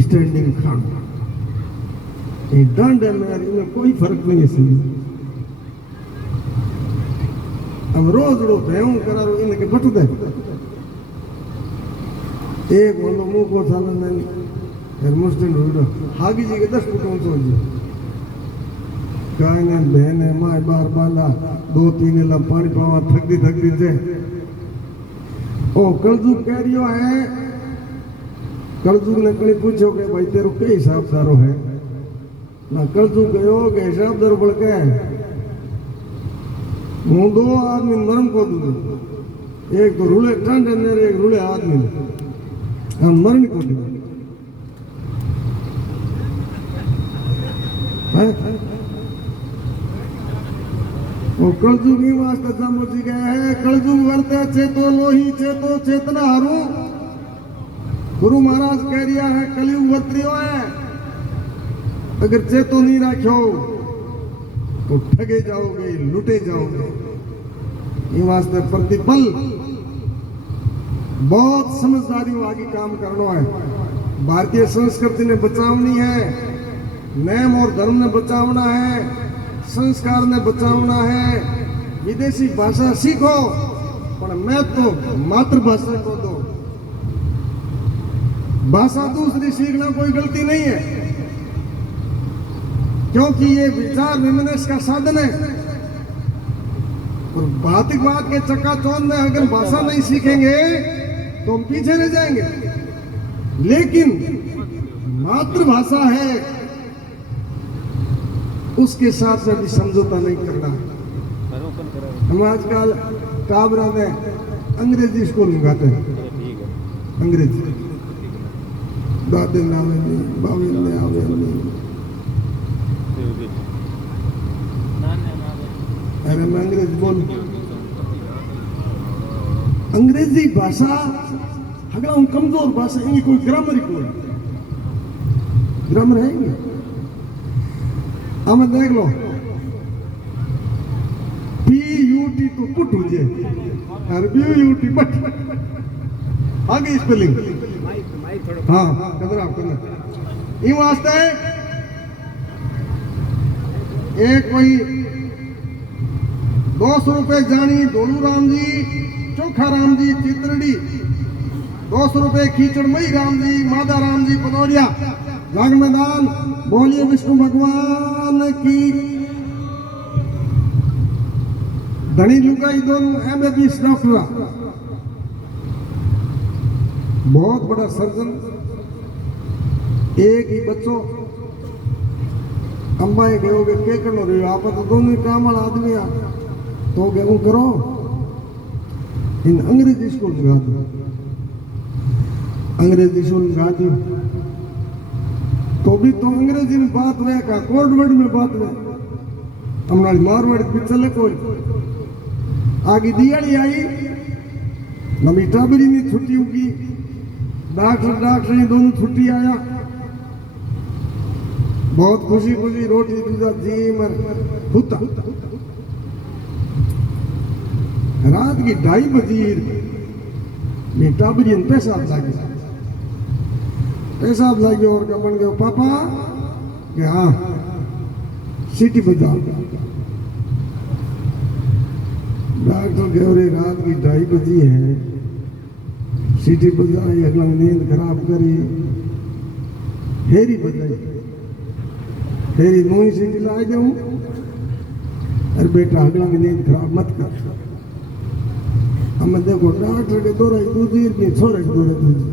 स्टैंडिंग खाना ये दंड है मेरे में कोई फर्क नहीं है। हम रोज रोज भयं करा रो इनके बट दे एक बोलो मुंह को साला मैं फिर मुस्लिम रोड हागी जी के 10 फुट ऊंचो जी कहने बहन है माँ बार बाला 2-3 ला पानी पावा थकदी से ओ कलजुग कह रियो है। कलजुग ने कहीं पूछो के भाई तेरो के हिसाब सारो है ना कलजुग गयो के हिसाब दर बढ़ के हूँ 2 आदमी मरम को दूँ एक तो रूले ठंड मेरे एक रूले आदमी हम मरण को दूँ वो कलजुग ही वास्ते समझ गए है। कलजुग वर्ते चेतो लोही चेतो चेतना हरू गुरु महाराज कह रिया है कलयुग वर्तियो है। अगर चेतो नहीं रखो तो ठगे जाओगे लुटे जाओगे। ये वास्ते प्रतिपल बहुत समझदारी आगे काम करना है। भारतीय संस्कृति ने बचावनी है, नेम और धर्म ने बचावना है, संस्कार ने बचावना है। विदेशी भाषा सीखो पर मैं तो मातृभाषा को दो। भाषा दूसरी सीखना कोई गलती नहीं है क्योंकि ये विचार विमर्श का साधन है। और भौतिकवाद के चक्काचौंध में अगर भाषा नहीं सीखेंगे तो हम पीछे रह जाएंगे। लेकिन मातृभाषा है उसके साथ में भी समझौता नहीं करना। हम आजकल काबरा में अंग्रेजी स्कूल में गाते हैं, अंग्रेजी दादे नावे नहीं बावे ने आवे नहीं। अरे मैं अंग्रेजी बोलूं, अंग्रेजी भाषा अगर कमजोर भाषा इनकी कोई ग्रामर ही कोई ग्रामर है ही हमें देख लो PUT तो पुट हो जाए और BUT बट आगे स्पेलिंग हाँ कदर आप करना ये वास्ते एक कोई 200 रुपए जानी डोलू राम जी चोखा राम जी चित्रड़ी 200 रुपए कीचड़मई राम जी मादा राम जी पनौरिया जाग मैदान। बोलिए विष्णु भगवान की। धनी लुगाई दोनों MBBS डॉक्टर बहुत बड़ा सर्जन एक ही बच्चों अंबाई गए के करनो रहे आप तो दोनों ही काम वाला आदमी आ तो क्या करो इन अंग्रेजी स्कूल में गा दो अंग्रेजी स्कूल में गा दो तो भी तो अंग्रेजी में बात हुआ का कोड वर्ड में बात हुआ हमारी मारवाड़ी पिछले कोई आगे दिवाली आई नमी टाबरी में छुट्टी होगी डॉक्टर ने दोनों छुट्टी आया बहुत खुशी खुशी रोटी दूधा जी मर होता रात की 2:30 बजे टाबरी ने पेशाब लगे और क्या बन गए पापा कि हाँ सीटी बजाओ। डॉक्टर गौरे रात की 2:30 बजी है सीटी बजाई अगला नींद खराब करी फेरी बजाई फेरी नई सीटी ला जाऊं अरे बेटा अगला नींद खराब मत कर। हमें देखो डॉक्टर के दौरे दूसरी की छोरे के दौरे दूसरी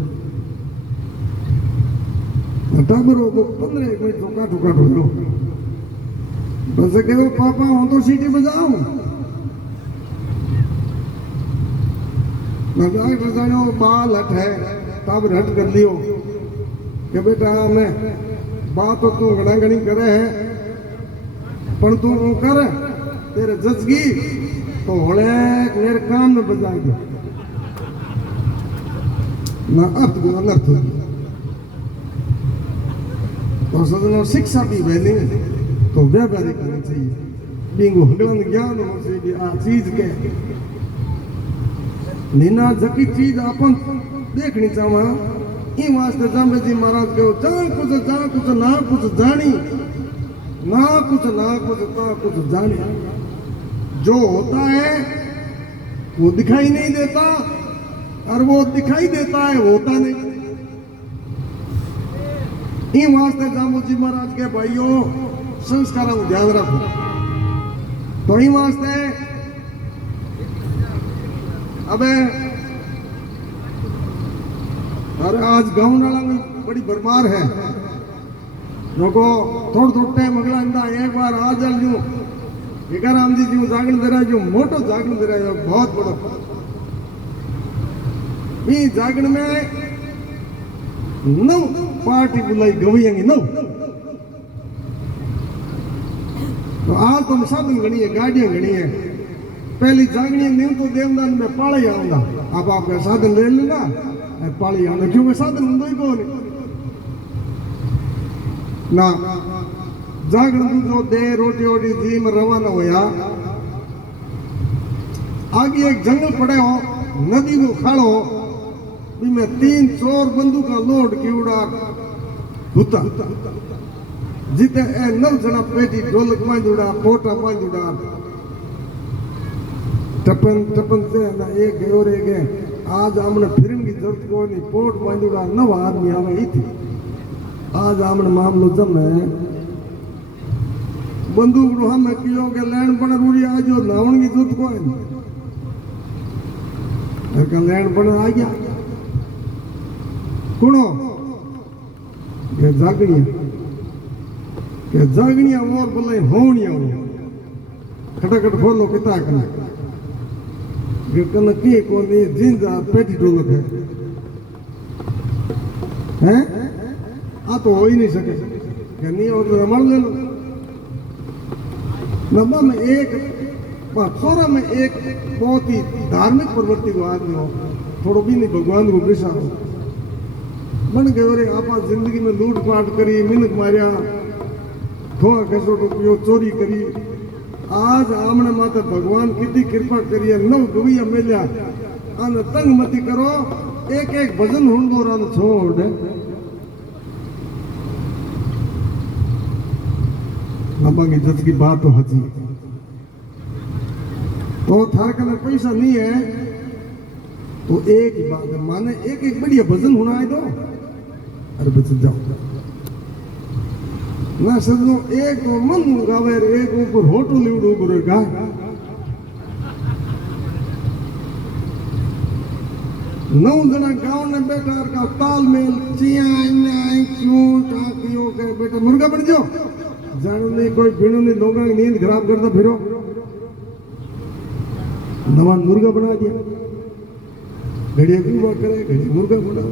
टाबरों को 15 मिनट तो काटो लो बस कहो पापा हूँ तो सीटी बजाऊं मैं डॉक्टर जानो बाल हट है टाबर हट कर लियो कि बेटा मैं बात तो तू घना घनी करे है पर तू कर तेरे जजगी तो होले मेरे कान में बजा दे ना अर्थ को अनर्थ होगी तो सदनों शिक्षा भी बहने तो व्यापारी करनी चाहिए बिंगो हगलन ज्ञान से भी आ चीज के नीना जकी चीज अपन देखनी चाहवा ई वास्ते जांबे जी महाराज कहो जा कुछ ना कुछ जानी ना कुछ ता कुछ जानी। जो होता है वो दिखाई नहीं देता और वो दिखाई देता है वो होता नहीं। इन वास्ते जांबू जी महाराज के भाइयों संस्कारों को ध्यान रखो। तो इन वास्ते अबे अरे आज गाँव नाला में बड़ी भरमार है लोगो थोड़ा टाइम अगला इंदा एक बार आ जल जू विकाराम जी जो जागरण दे रहा है जो मोटो जागरण दे रहा है बहुत बड़ो ई जागरण में 9 पार्टी बुलाई गवैयांगी 9। तो आज तो साधन गणी है गाड़ियां गणी है। पहली जागणी न्यू तो देवदान में पाले आऊंगा आप आपका साधन ले लेना पाली आऊंगा क्योंकि साधन होंगे ही को नहीं ना जागरण जो दे रोटी वोटी जी में रवाना होया आगे एक जंगल पड़े हो नदी को खाड़ो भी में 3 चोर बंदूक का लोड की उड़ा हुता जीते 9 जना पेटी ढोलक बांध उड़ा पोटा बांध उड़ा टपन से ना एक है और एक है। आज हमने फिरन की जरूरत को नहीं पोट बांध उड़ा 9 आदमी आवे ही थी। आज हमने मामलो जम है बंदूक हम कियो के लैंड बन रूरी आज नावण की जरूरत को है लैंड बन आ गया कुणो के जागनिया और बोले होनिया खटाखट खोलो किता कने के कने की को नहीं जिंदा पेटी ढोलक है आ तो हो ही नहीं सके कि नहीं और रमल ले लो नंबर में एक सोरा में एक बहुत ही धार्मिक प्रवृत्ति को आदमी हो थोड़ो भी नहीं भगवान को कृषा हो बन गए और आप जिंदगी में लूट पाट करी मिनक मारिया थोड़ा कैसो टोपियो चोरी करी। आज आमने माता भगवान कितनी कृपा करी 9 गवैया मिल्या अन तंग मती करो एक भजन हुंडो रान छोड़ नमांगी जज की बात तो हजी तो थार कने पैसा नहीं है तो एक ही बात है माने एक बढ़िया भजन होना है तो अरे बच जाओ ना सजनो एक तो मन गावे एक ऊपर होटल लीवड़ ऊपर गा नौ जना गांव में बैठा का तालमेल चिया क्यों टाकियो के बेटा मुर्गा बन जाओ जानो नहीं कोई बिनु नहीं लोगों की नींद खराब करता फिरो नवान मुर्गा बना दिया घड़िया क्यों करे घड़ी मुर्गा बना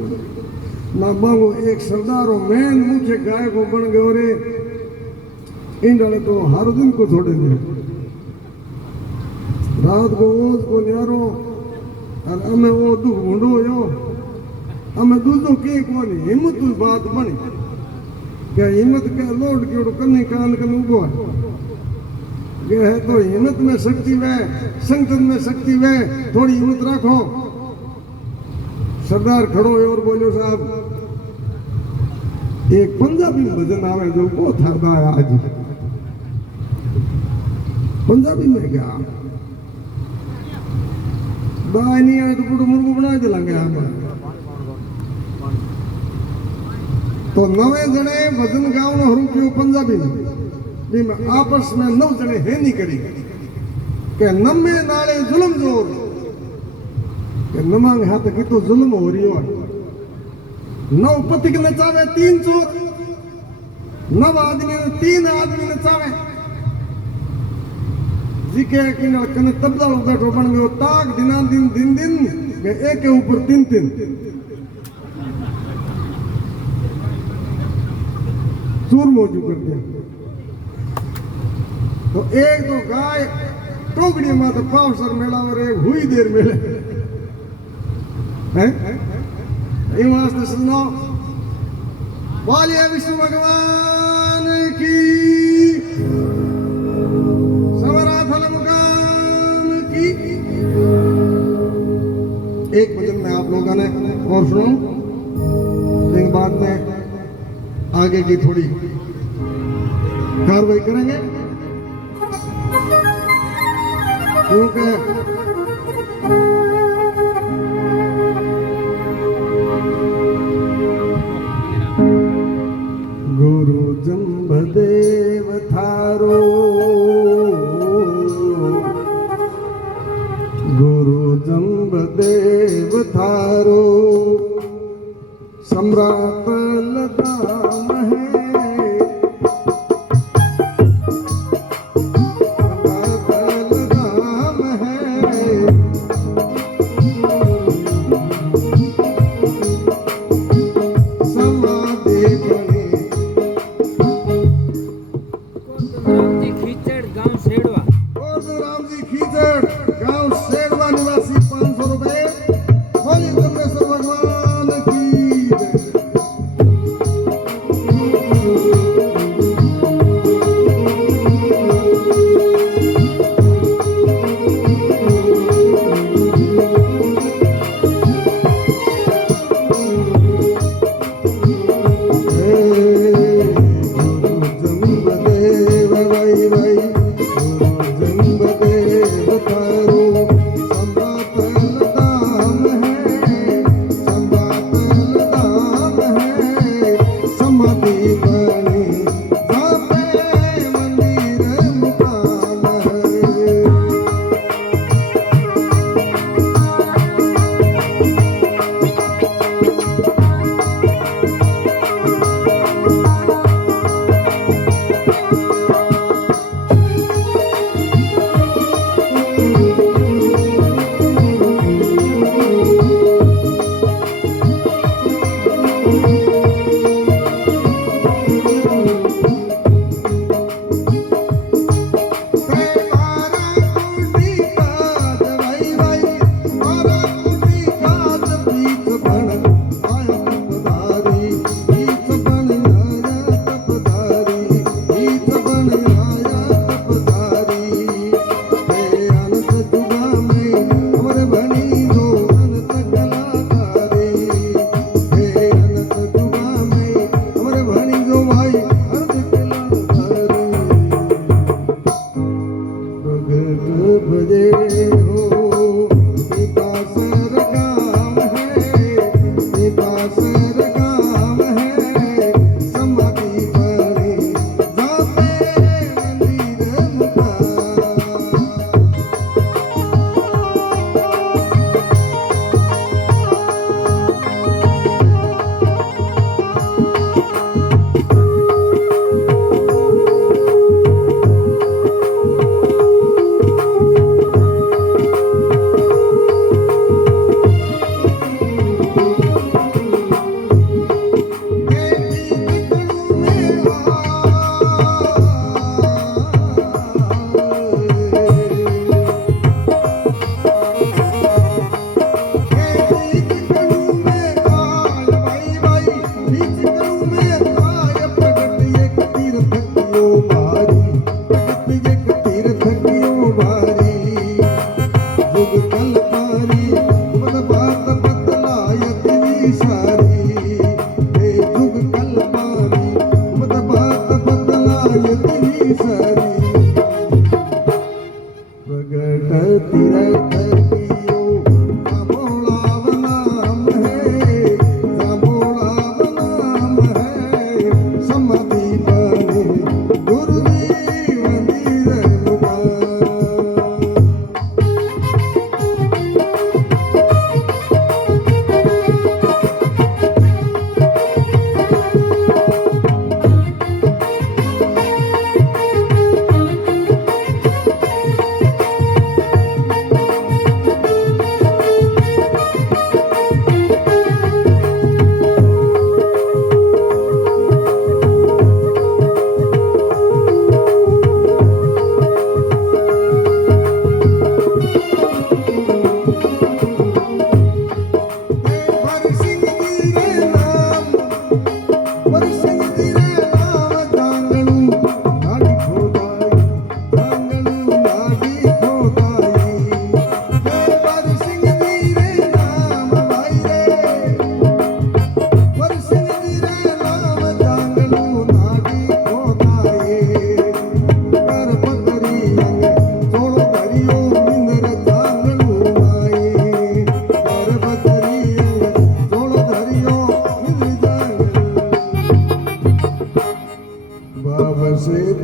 ना मांगो एक सरदार हो मैन मुख्य गाय को बन गए और इन डाले तो हर दिन को छोड़े दिए रात को ओज को न्यारो और हमें वो दुख ढूंढो यो हमें दूसरों के कौन हिम्मत बात बनी क्या हिम्मत का लोड की कन्नी कान कन उगो है है तो हिम्मत में शक्ति वे संगठन में शक्ति वे थोड़ी हिम्मत रखो। सरदार खड़ो और बोलो साहब एक पंजाबी भजन आवे जो बहुत हरदा है आज पंजाबी में क्या बाय नहीं आए तो पूरा मुर्गो बना दिलांगे हम तो 9 जने भजन गावनो हरू क्यों पंजाबी में आपस में 9 जने है नहीं करी के नम्मे नाले जुल्म जोर के नमांग हाथ की तो जुल्म हो रही हो 9 पति के नचावे 3 चोर 9 आदमी ने 3 आदमी नचावे जिके किन कने तबला बैठो बन गयो ताक दिना दिन के एक के ऊपर 3 चूर मौजू कर दिया। तो एक तो गाय टोकड़ी में तो पाव सर मेला और एक हुई देर मेले हैं इन वास्ते सुनो बोलिए विष्णु भगवान की सवराथल मुकाम की एक भजन में आप लोगों ने और सुनो, लेकिन बाद में आगे की थोड़ी कार्रवाई करेंगे, क्योंकि गुरु जंबदेव थारो, गुरु जंबदेव थारो सम्राट लदाम है, सम्राट लदाम है, समाधि बनी राम जी खीचड़ गांव सेड़वा निवासी 500 रुपए। बोली चंद्रेश्वर भगवान की जय।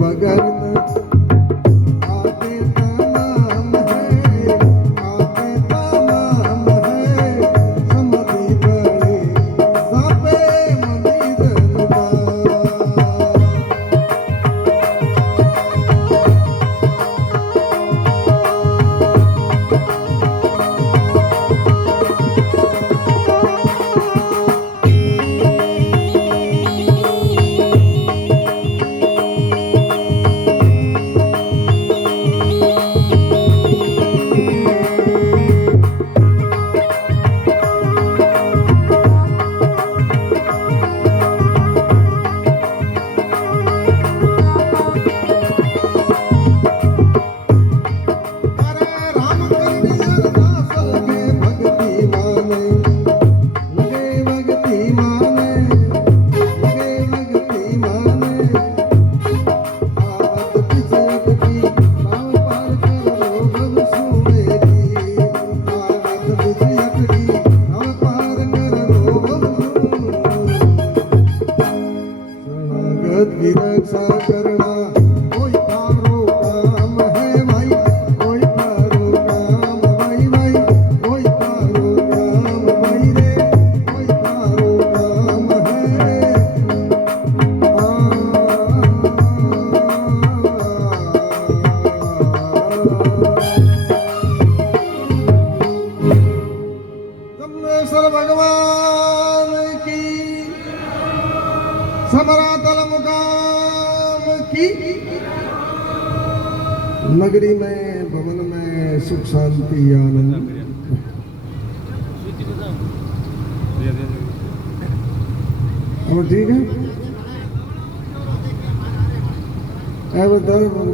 भगत आते तमाम है, आते तमाम है, समधि बड़े सापे मंदिर दा। की रक्षा करना कोई थारो काम है भाई, कोई थारो काम भाई भाई, कोई थारो काम भाई रे, कोई थारो काम है। जम्बेश्वर भगवान की, समरातल मुकाम की। नगरी में भवन में सुख शांति आनंद। और ठीक है,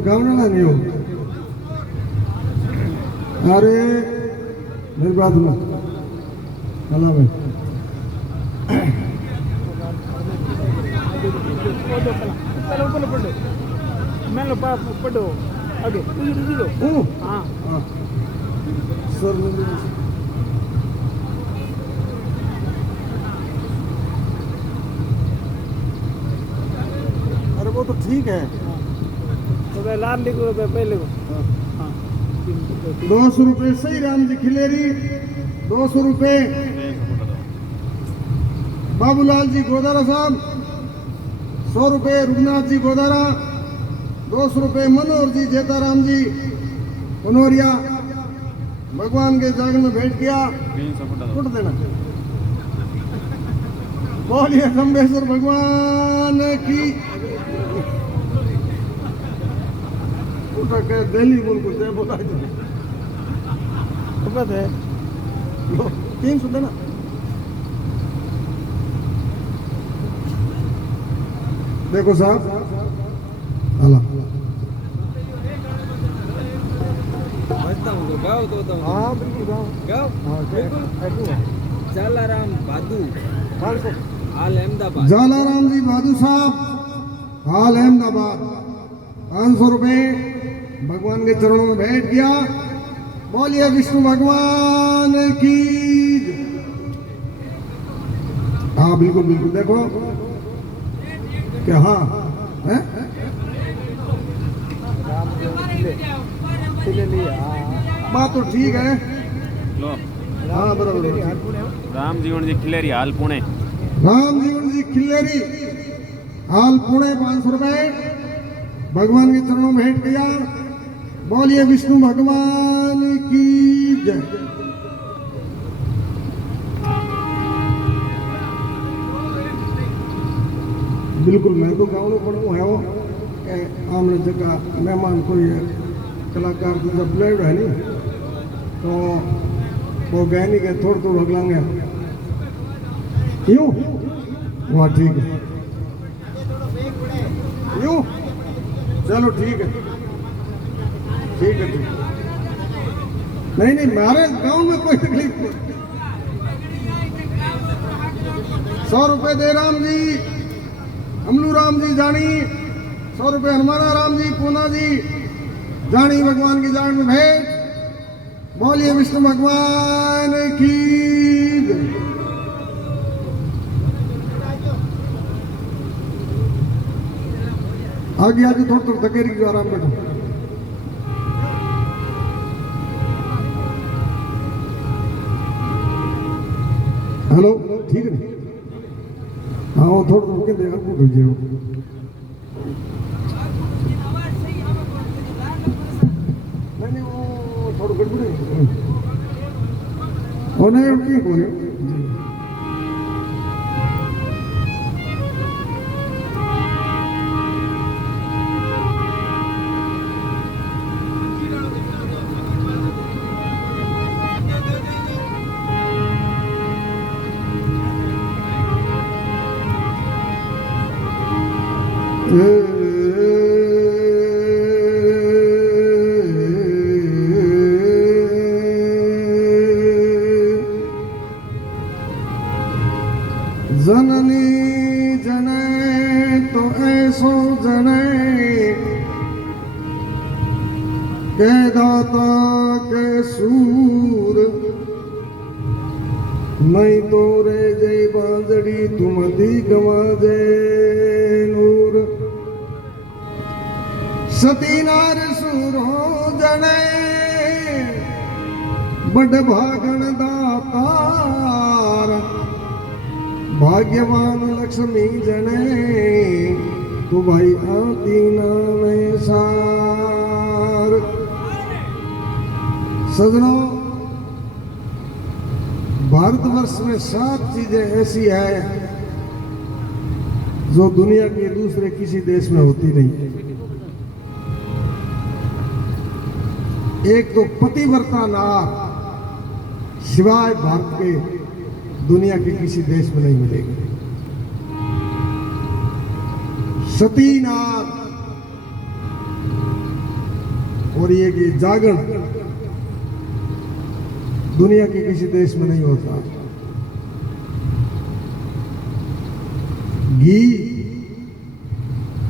गाँव नहीं हो। अरे मेरी बात सुनो, चला भाई पढ़ो आगे हाँ सर। अरे वो तो ठीक है, तो लाल लिखो पहले को। 200 रुपये सही राम जी खिलेरी, 200 रुपये बाबूलाल जी गोदारा साहब, 100 रुपये रघुनाथ जी गोदारा, 200 रुपये मनोहर जी जेताराम जी कनौरिया। भगवान के जागरण में भेंट किया, फुट देना। बोलिए जम्बेश्वर भगवान की। दिल्ली बोल कुछ है बोला है 300 देना। देखो साहब, अल्लाह गाओ तो हाँ बिल्कुल गाओ हाँ। जालाराम बादू हाल अहमदाबाद। जालाराम जी बादू साहब हाल अहमदाबाद, 500 रुपये भगवान के चरणों में भेंट किया। बोलिए विष्णु भगवान की। हाँ बिल्कुल बिल्कुल, देखो क्या हाँ है? बात तो ठीक है। हाँ बराबर। राम जीवन जी खिलेरी हाल पुणे। राम जीवन जी खिलेरी हाल पुणे, 500 रुपये भगवान के चरणों में भेंट किया। बोलिए विष्णु भगवान की जय। बिल्कुल, मैं तो गाँव में पढ़ूँ है वो आमने जगह मेहमान कोई कलाकार तो जब ब्लेड है नहीं तो वो गए नहीं गए, थोड़ा थोड़ा लगलांगे यूँ। वहाँ ठीक है यूँ, चलो ठीक है ठीक है ठीक। नहीं नहीं, हमारे गांव में कोई तकलीफ नहीं। 100 रुपये दे राम जी, अमलू राम जी जानी, 100 रुपये हनुमाना राम जी पूना जी जानी भगवान की जान में भेंट। बोलिए विष्णु भगवान की। आगे आगे थोड़ा थोड़ा धकेरी जो आराम बैठो। हेलो ठीक है हाँ वो थोड़ा थोड़ा के देखा को भेजे हो नहीं वो थोड़ा गड़बड़ है और नहीं उनकी बोले जननी जने तो ऐसो जने के दाता के सूर नहीं तो रे जय बांजड़ी तुम दी गवा जे नूर सती नार सूर हो जने बड़ भागन दातार भाग्यवान लक्ष्मी जने तो भाई आती नाम सार सजनों भारतवर्ष में 7 चीजें ऐसी है जो दुनिया के दूसरे किसी देश में होती नहीं। एक तो पतिव्रता नार सिवाय भारत के दुनिया के किसी देश में नहीं मिलेगी। सती नार और ये कि जागरण दुनिया के किसी देश में नहीं होता। घी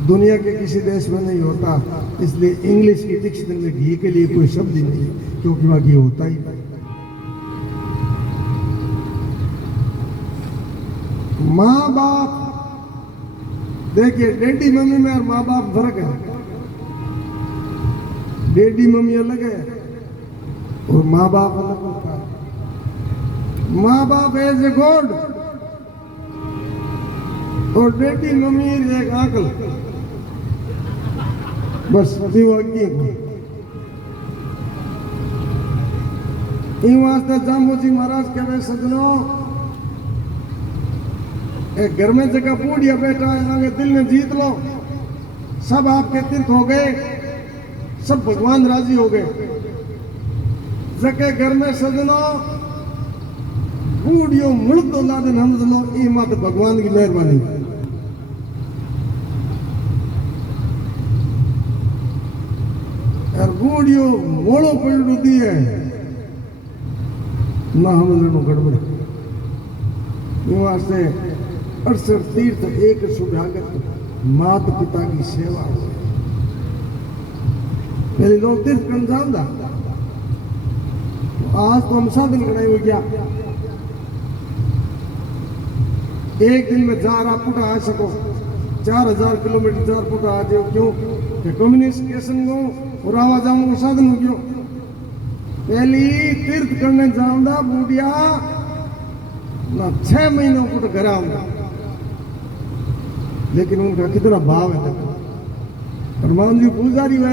दुनिया के किसी देश में नहीं होता, इसलिए इंग्लिश की डिक्शनरी में घी के लिए कोई शब्द ही नहीं है, क्योंकि वहां घी होता ही नहीं। माँ बाप देखिए, डैडी मम्मी में और माँ बाप फर्क है। डैडी मम्मी अलग है और माँ बाप अलग होता है। माँ बाप एज ए गॉड और डैडी मम्मी एक आंकल, बस इन वास्ते जाम्बूजी महाराज कहे सजनों, एक घर में जगह पूड़िया बैठा है, आगे दिल में जीत लो, सब आपके तीर्थ हो गए, सब भगवान राजी हो गए। जगह घर में सजनों बूढ़ियों मुल्क तो लादन हम लो, ये मत भगवान की मेहरबानी। और बूढ़ियों मोड़ो पड़ दी है ना, हम लोगों गड़बड़ वास्ते 68 तीर्थ एक सुभ्यागत मात पिता की सेवा हो। पहले लोग तीर्थ कर जाऊंगा, आज तो हम साधन कड़ाई हो गया। एक दिन में 4 फुट आ सको, 4000 किलोमीटर 4 फुट आ जाओ, क्यों कम्युनिकेशन को और आवाज को साधन हो गयो। पहली तीर्थ करने जाऊंगा बूढ़िया ना 6 महीनों फुट घर आऊंगा, लेकिन उनका कितना भाव है। हनुमान जी पुजारी हुआ,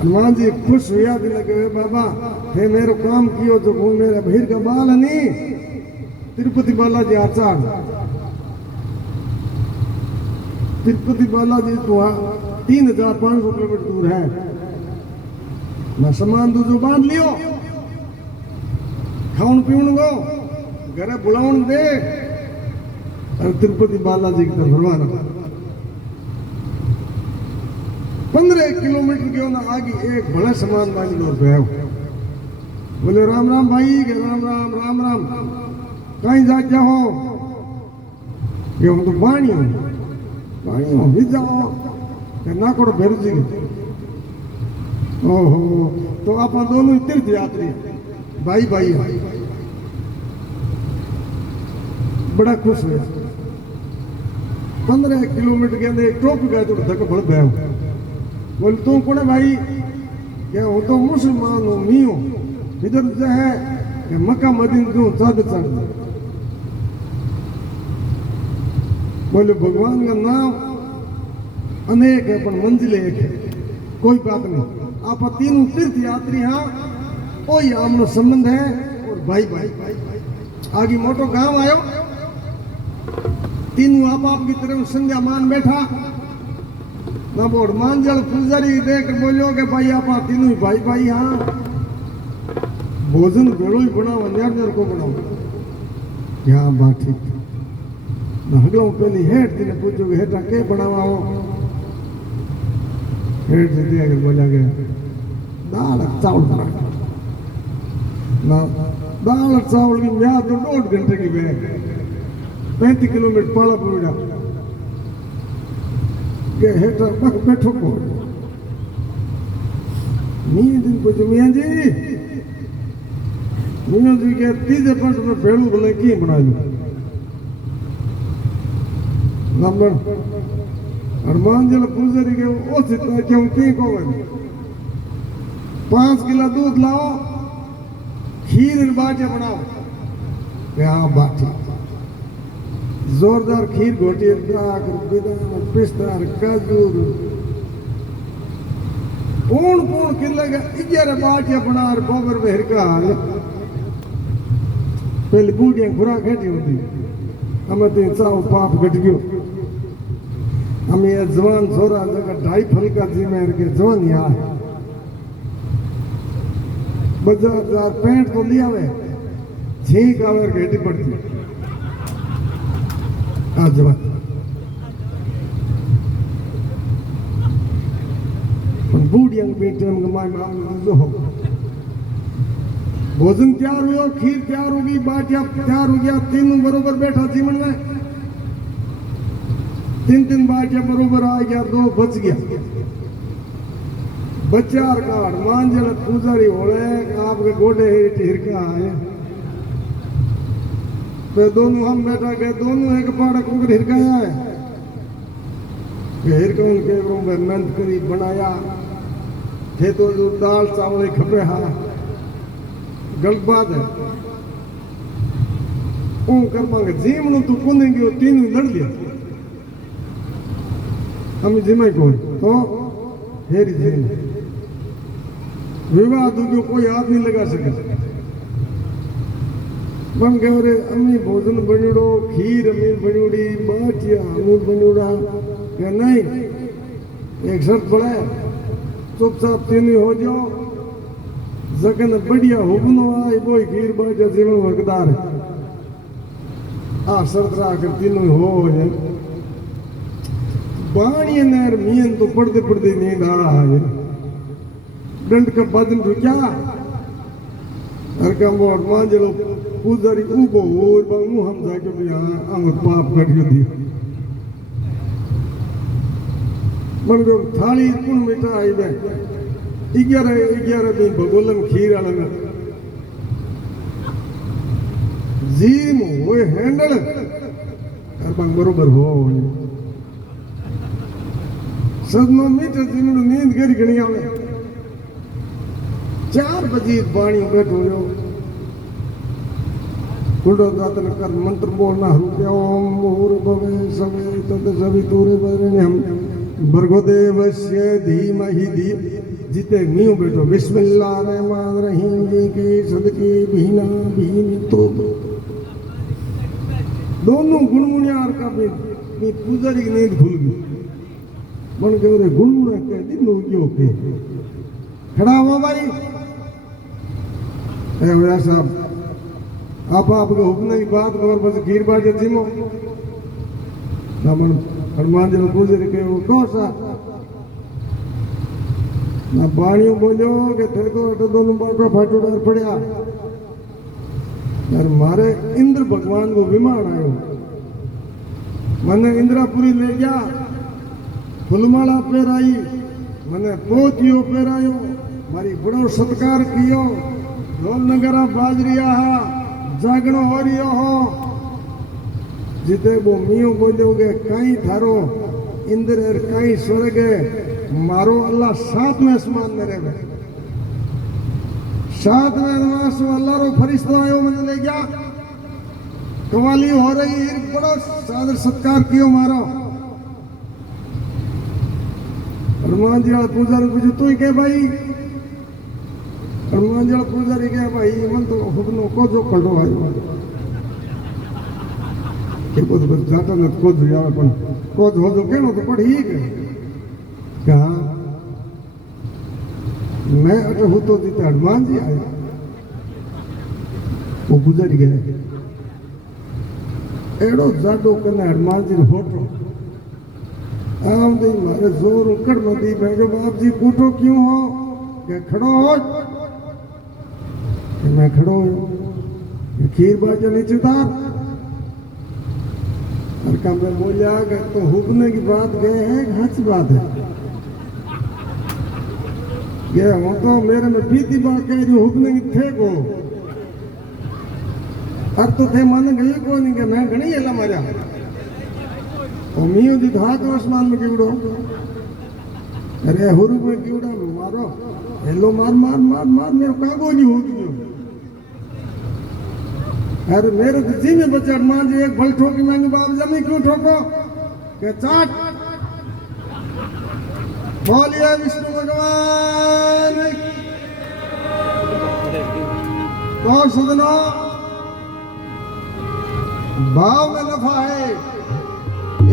हनुमान जी खुश हुआ, दिल लगे बाबा हे मेरे काम कियो जो मेरा भीड़ का बाल है नहीं, तिरुपति बालाजी आचार, तिरुपति बालाजी तो 3500 किलोमीटर दूर है। मैं सामान दूजो बांध लियो, खाउन पीउन गो, घरे बुलाउन दे और तिरुपति बालाजी की तरफ रवाना। 15 किलोमीटर क्यों ना आगे एक बड़ा सामान बांध लो, बोले राम राम भाई, राम राम राम राम, कहीं जाके हो? ये हम तो पानी हो भी जाओ ना करो भेर जी। ओहो, तो आप दोनों तीर्थ यात्री भाई भाई है, बड़ा खुश हुआ। 15 किलोमीटर के अंदर एक टोपी गए तो धक्का फड़ गया। बोले तू कौन है भाई? क्या वो तो मुसलमान हूँ, मी हूँ। इधर जो है कि मक्का मदीना क्यों चढ़ चढ़। बोले भगवान का नाम अनेक है पर मंजिल एक है, कोई बात नहीं। आप तीनों तीर्थ यात्री हाँ कोई आमनो संबंध है और भाई भाई भाई भाई आगे मोटो गांव आयो। तीनों आप की तरफ संध्या मान बैठा ना बोल मांजल पुजारी देख बोलो कि भाई आप तीनों ही भाई भाई हाँ भोजन भेड़ो ही बनाओ न्यार को बनाओ। क्या बात ठीक हगलो पहली हेठ थी पूछो कि हेठा के बनावा हो? हेठ से दिया अगर बोला गया दाल चावल बना ना दाल चावल की म्याद तो 2 घंटे की बैग 35 किलोमीटर पाला पड़ा के हेठा बैठो को दिन पूछो मियाँ जी के तीजे पंच में भेड़ू बोले की बना लू नंबर हनुमान जी पूजरी के ओ चित्ता क्यों की को 5 किलो दूध लाओ खीर बाटे बनाओ। क्या बाटी जोरदार खीर घोटी बादाम पिस्ता खजूर पूर्ण किले 11 बाटिया बना गोबर में हिरका हाल पहले बूढ़िया खुराक हेठी होती हमें तो चाव पाप घट गयो। हमें ये जवान छोरा जगह 2.5 फलका जीमेर के जवान यहाँ बाजार पैंट तो लिया वे छींक आवर घेटी पड़ती आज बात बूढ़िया बेटे माय माम जो हो भोजन तैयार हुआ खीर तैयार होगी बाटिया तैयार हो गया तीनों बरोबर बैठा जीवन में 3 बाटिया बरोबर आ गया 2 बच गया बच्चार का हनुमान जी पूजारी हो रहे आपके गोडे हिरका आए तो दोनों हम बैठा गए दोनों एक पाड़ा को हिरकाया है हिरका उनके रूम में मेहनत करी बनाया थे तो जो दाल चावल खपे हा गलत बात है वो कर पाएंगे जीवन तू कूदेंगे वो तीनों लड़ लिया हम जिम्मे को तो हेरी जीवन विवाह तो कोई हाथ नहीं लगा सके बन गए रे अम्मी भोजन बनड़ो खीर अम्मी बनोड़ी बाटिया अम्मी बनोड़ा क्या नहीं एक शर्त पड़ा है चुपचाप तीनों हो जाओ जगन बढ़िया हुबनो आई बोई खीर बाटिया जीवन हकदार है आ शर्त रहा तीनों हो जाए बाणी नर मियन तो पढ़ते पढ़ते नींद आ है दंड का बदन रुक्या हर का मोड़ मान चलो पूजारी उबो और बांगू हम जाके भी यहाँ अंग पाप कर दी मन को थाली कुन मीठा आई बे 11 दिन भगोलन खीर आला में जीम वो हैंडल हर बांग बरोबर हो सदमा मीठा जिन्होंने नींद करी गणी आवे 4 बजे पानी बैठो जो कुंडो दातन कर मंत्र बोलना रुपया ओम भूर्भुवः स्वः तत्सवितुर्वरेण्यं भर्गो देवस्य धीमहि जीते मीऊ बैठो बिस्मिल्लाहिर्रहमानिर्रहीम जी की सदके भीना भीन तो दोनों गुणगुणियार का भी पूजारी की नींद खुल गई मन के गुणगुणा के दिन क्यों के खड़ा हुआ भाई भैया साहब आप आपके हुक्म की बात और बस खीर बाटे जीमो हनुमान जी पूजे के वो कौन सा ना पानी बोलो के थे तो दोनों बार फाटो डर पड़ा यार मारे इंद्र भगवान को विमान आयो मैंने इंद्रापुरी ले गया फुलमाला पेराई मैंने पोतियो पेरायो मारी बड़ो सत्कार कियो ढोल नगरा बाजरिया हा जागणो हो रियो हो जिते वो मियो बोलोगे कहीं थारो इंद्र है कहीं स्वर्ग है मारो अल्लाह सातवें आसमान में रहे सातवें आसमान से अल्लाह रो फरिश्ता आयो मैंने ले गया कवाली हो रही है बड़ा सादर सत्कार कियो मारो हनुमान जी वाला पूजारी पूछो तू ही के भाई हनुमान जी वाला पूजारी के भाई मन तो हुक्म को जो कल्डो भाई के को तो जाता न को जो आवे पण को हो जो केनो तो पढ़ी के कहा मैं अटे हूं तो जीते हनुमान जी आया वो गुजर गए एड़ो जाडो कने हनुमान जी फोटो आम दे मारे जोर उकड़ नदी मैं जो बाप जी कूटो क्यों हो के खड़ो हो के मैं खड़ो हो खीर बाजा नीचे उतार और कम में बोलिया गए तो हुक्ने की बात गए है घाची बात है ये वो तो मेरे में बीती बात कहे जो हुक्ने की थे को अब तो थे मन गई को नहीं के मैं घणी एला मारा और मियो जी हाथ आसमान में कीड़ो अरे हुरु में कीड़ा मारो हेलो मार मार मार मार मेरे कागो नहीं हो गयो अरे मेरे तो जी में बच्चा हनुमान जी एक भल ठोकी मैंने बाप जमी क्यों ठोको के चाट बोलिए विष्णु भगवान तो सुनो भाव में नफा है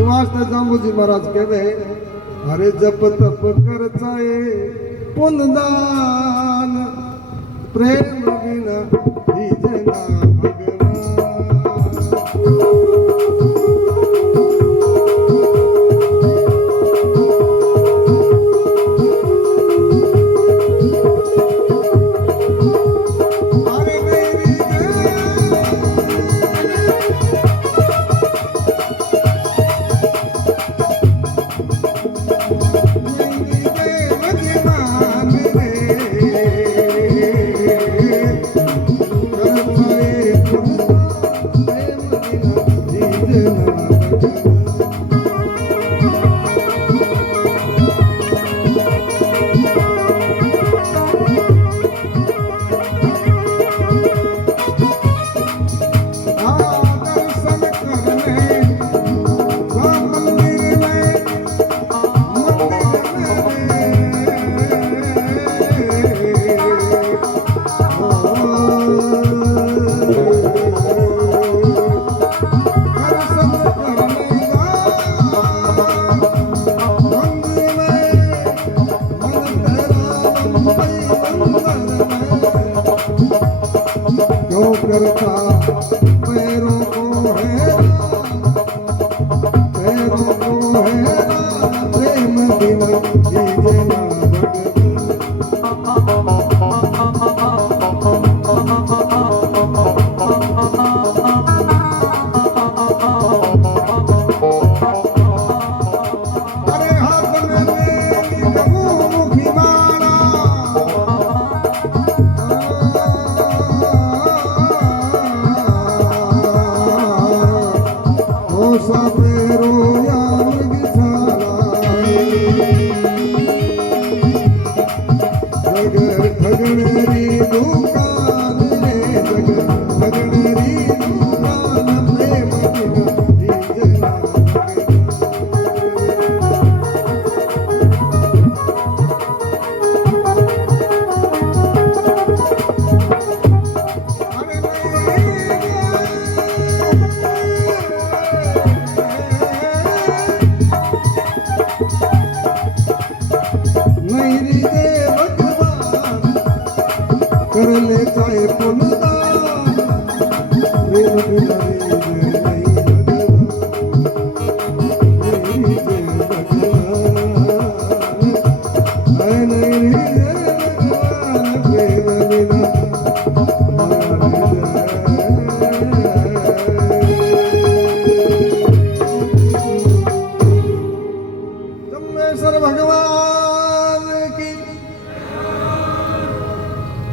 वास्ते जाम्बू जी महाराज कहते अरे जप तप कर चाहे पुण्य दान प्रेम बिना दीजे ना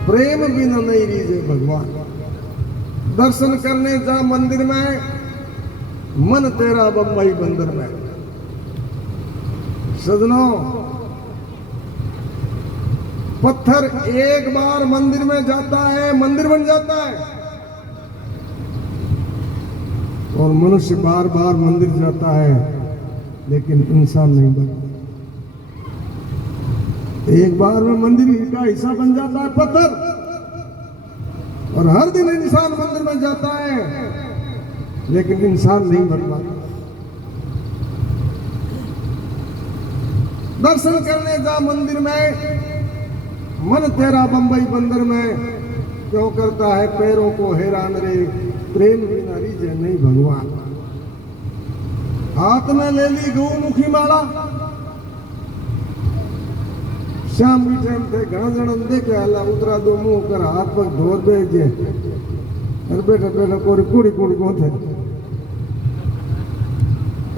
प्रेम बिना नहीं रीजे भगवान। दर्शन करने जा मंदिर में मन तेरा बम्बई बंदर में। सजनों, पत्थर एक बार मंदिर में जाता है, मंदिर बन जाता है, और मनुष्य बार बार मंदिर जाता है, लेकिन इंसान नहीं बनता। एक बार में मंदिर का हिस्सा बन जाता है पत्थर, और हर दिन इंसान मंदिर में जाता है, लेकिन इंसान नहीं बन पाता। दर्शन करने जा मंदिर में, मन तेरा बंबई बंदर में, क्यों करता है पैरों को हैरान रे, प्रेम बिना रीझे नहीं भगवान। हाथ में ले ली गौमुखी माला, शाम की टाइम थे घना जन देखे अल्लाह उतरा दो मुंह कर हाथ पर धोर भेजे, और बैठा बैठा कोरी कुड़ी कुड़ी को थे।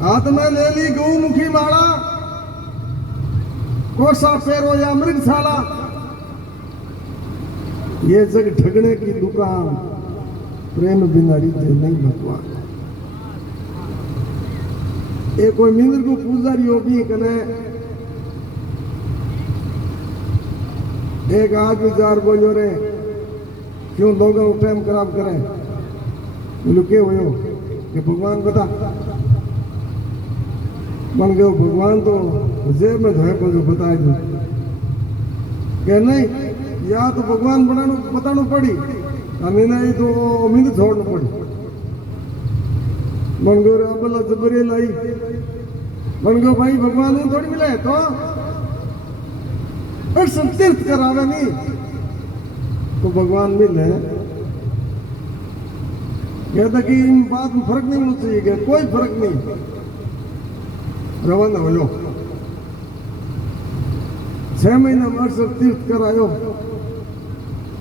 हाथ में ले ली गौमुखी माला, कोसा फेरो या मृगशाला, ये जग ठगने की दुकान, प्रेम बिना रीते नहीं भगवान। ये कोई मंदिर को पुजारी होगी कने एक आदमी जार बोलो रे, क्यों लोगों को टाइम खराब करे? बोलो के हो कि भगवान बता बन गए भगवान तो जेब में धोए को जो बताए दो कि नहीं, या तो भगवान बताना पड़ी, हमें नहीं तो उम्मीद छोड़ना पड़ी। बन गए अबला जबरी लाई, बन गए भाई भगवान को थोड़ी मिले तो तीर्थ करावे नहीं तो भगवान मिले। कहता कि इन बात में फर्क नहीं होना चाहिए, क्या कोई फर्क नहीं, रवाना हो जाओ। 6 महीना हमारे तीर्थ करायो,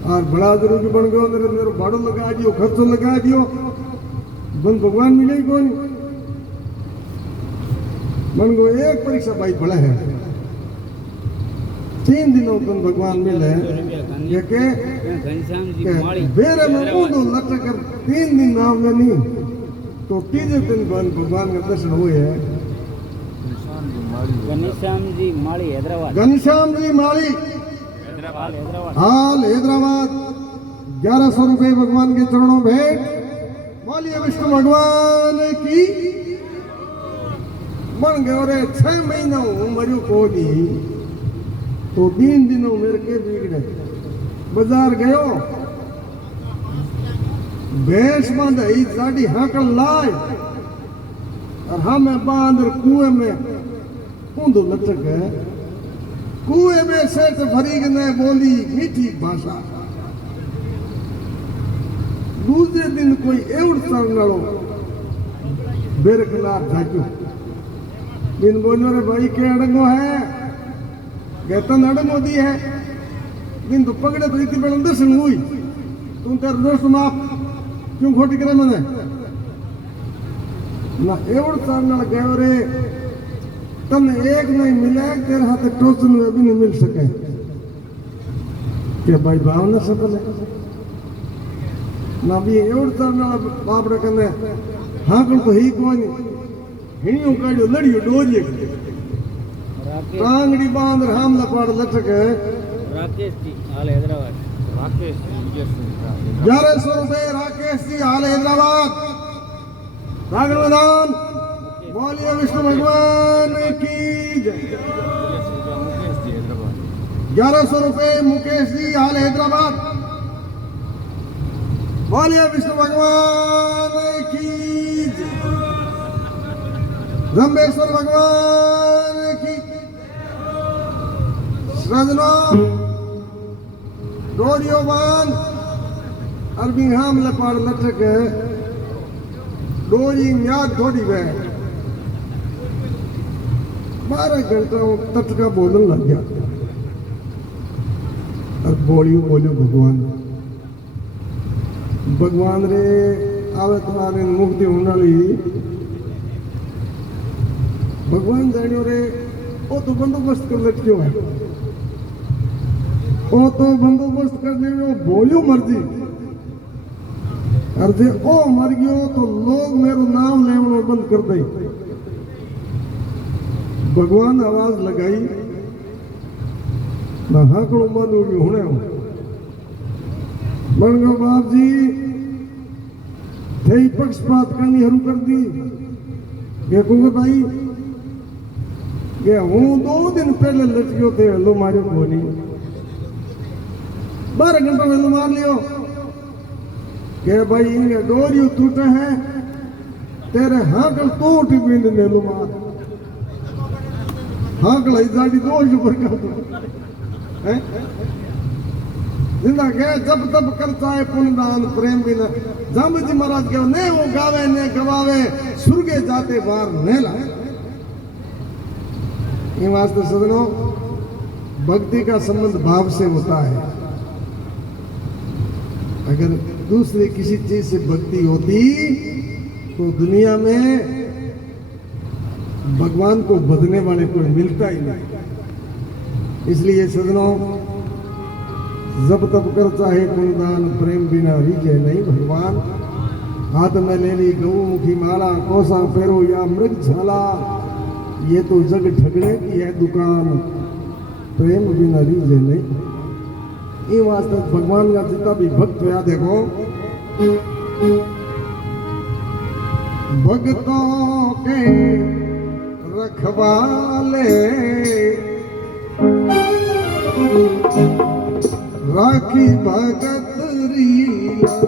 और बड़ा जरूरी बन गयो, मेरे भाड़ो लगा दियो, खर्चो लगा दियो, बन भगवान मिले ही कौन। बन गो एक परीक्षा भाई बड़ा है, 3 दिनों तक भगवान मिले, ये के बेरे में ऊँधो लटक कर 3 दिन नाम में नहीं, तो तीजे दिन भगवान का दर्शन हुए है। घनश्याम जी माली हैदराबाद, घनश्याम जी माली हाल हैदराबाद, 1100 रुपए भगवान के चरणों भेंट। बोलिए विष्णु भगवान की। बन गए रे 6 महीना मरियो को दी, तो 3 दिनों मेरे के बिगड़े। बाजार गयो, भैंस बांधी साड़ी हाकल लाए, और हमें बांध कुएं में ऊँधो लटक गए। कुएं में सेठ फरीक ने बोली मीठी भाषा। दूसरे दिन कोई एवं सरनाड़ो बेर खिलाफ झाक्यो, दिन बोलो रे भाई के अड़ंगो है, कहता अड़ंगो दी है, दिन तो पकड़े तो इतनी बड़ी दर्शन हुई, तुम तेरे दोस्त माफ क्यों खोटी करे मैंने ना एवं सरनाड़ गयो रे, तने एक नहीं मिला, तेरे हाथ टोचन में भी नहीं मिल सके। के भाई भावना सफल है ना भी एवं तरना बाप रे कने हाँ कल तो ही कोनी हिणियों काढ़ियो लड़ियो डोरिए टांगड़ी बांध राम लपाड़ लटक राकेश जी हाल हैदराबाद, 1100 रुपए राकेश जी हाल हैदराबाद। रागण मैदान, बोलिए विष्णु भगवान की जय। 1100 रुपए मुकेश जी हाल हैदराबाद, बोलिए विष्णु भगवान की जय। ब्रह्मेश्वर भगवान की। सजना डोरियो बांध अरबी हाम लपाड़ लटक डोरी याद थोड़ी वह 12 घंटा तट का बोलने लग गया, और बोलियो बोलियो भगवान भगवान रे आवे तुम्हारे मुक्ति होनाली। भगवान जानियो रे वो तो बंदोबस्त कर लटक्यो है, वो तो बंदोबस्त करने में बोलियो मर्जी, और जे ओ मर गयो तो लोग मेरो नाम लेवनो बंद कर दई। भगवान आवाज लगाई ना हाकड़ो बंद हो गयो हुणे बन गयो बाप जी थे पक्षपात करनी हरू कर दी ये कहूँगा भाई ये हूँ 2 दिन पहले लटक्यो थे वेलो मारियो को नहीं 12 घंटा वेलो मार लियो के भाई इनके डोरियो टूटे हैं तेरे हाकल टूट बिंद ने लो मार हाकल इजाड़ी दो ऊपर कर हैं जिंदा के जब तब करता है पुण्य दान प्रेम बिना जाम जी महाराज के ने वो गावे ने गवावे स्वर्गे जाते बार ने लाए ये वास्ते सदनों भक्ति का संबंध भाव से होता है। अगर दूसरे किसी चीज से भक्ति होती तो दुनिया में भगवान को बदलने वाले कोई मिलता ही नहीं। इसलिए सदनों जब तब कर चाहे पुण्यदान प्रेम बिना रीझे नहीं भगवान हाथ में ले ली गौमुखी माला कोसा फेरो या मृग झाला ये तो जग ठगने की है दुकान प्रेम बिना रीझे नहीं। ये वास्ते भगवान का जितना भी भक्त हुआ देखो भक्तों के रखवाले राखी भगत रीला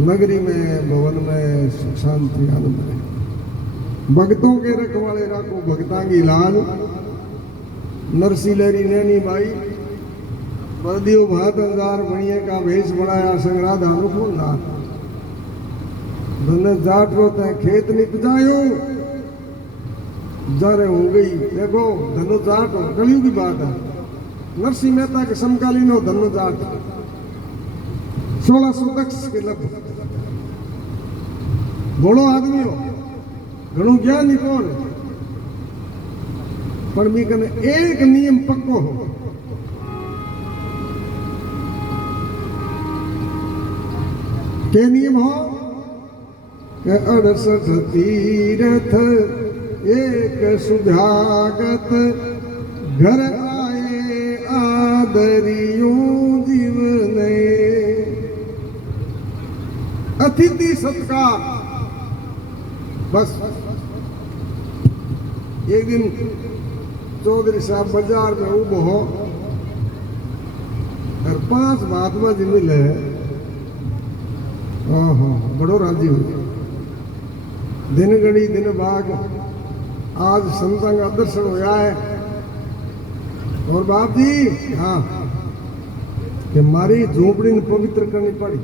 नगरी में भवन में सुख शांति आनंद रहे। भक्तों के रखवाले राखो भक्तां की लाल। नरसी लहरी नैनी बाई बदियो भात हजार बनिए का भेष बनाया संगरा धानु फूलदार। धन जाट रोते हैं खेत निपजायो जारे हो गई। देखो धनु जाट हो कलयुग की बात है। नरसिंह मेहता के समकालीन हो धनु जाट 1610 के लगभग घोड़ो आदमी हो घणो ज्ञानी कोण पर मी कने एक नियम पक्को हो के नियम हो के 68 तीर्थ एक सुधागत घर आए आदरियो जीवने। अतिथि सत्कार बस। एक दिन चौधरी साहब बाजार में उबो हो और 5 महात्मा जी मिले। बड़ो राजी हुए। दिन गड़ी दिन बाग आज संतां का दर्शन होया है। और बाप जी हाँ कि मारी झोपड़ी ने पवित्र करनी पड़ी।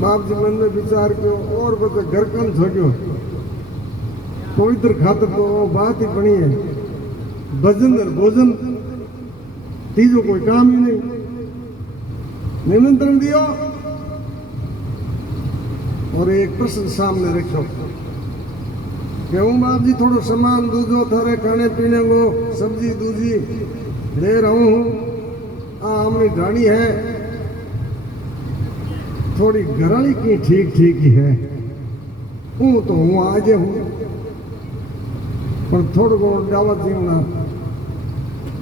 बाप जी मन में विचार कियो और बता घर कन छोड़ो पवित्र खातर तो बात ही बनी है। भजन और भोजन तीजो कोई काम ही नहीं। निमंत्रण दियो और एक प्रश्न सामने रखो कि हूँ बाप जी थोड़ो सामान दूजो थारे खाने पीने को सब्जी दूजी ले रहा हूँ। हमारी ढाणी है थोड़ी घराली की ठीक ठीक ही है। हूँ तो हूँ आज हूँ पर थोड़ा बहुत दावत जीवना।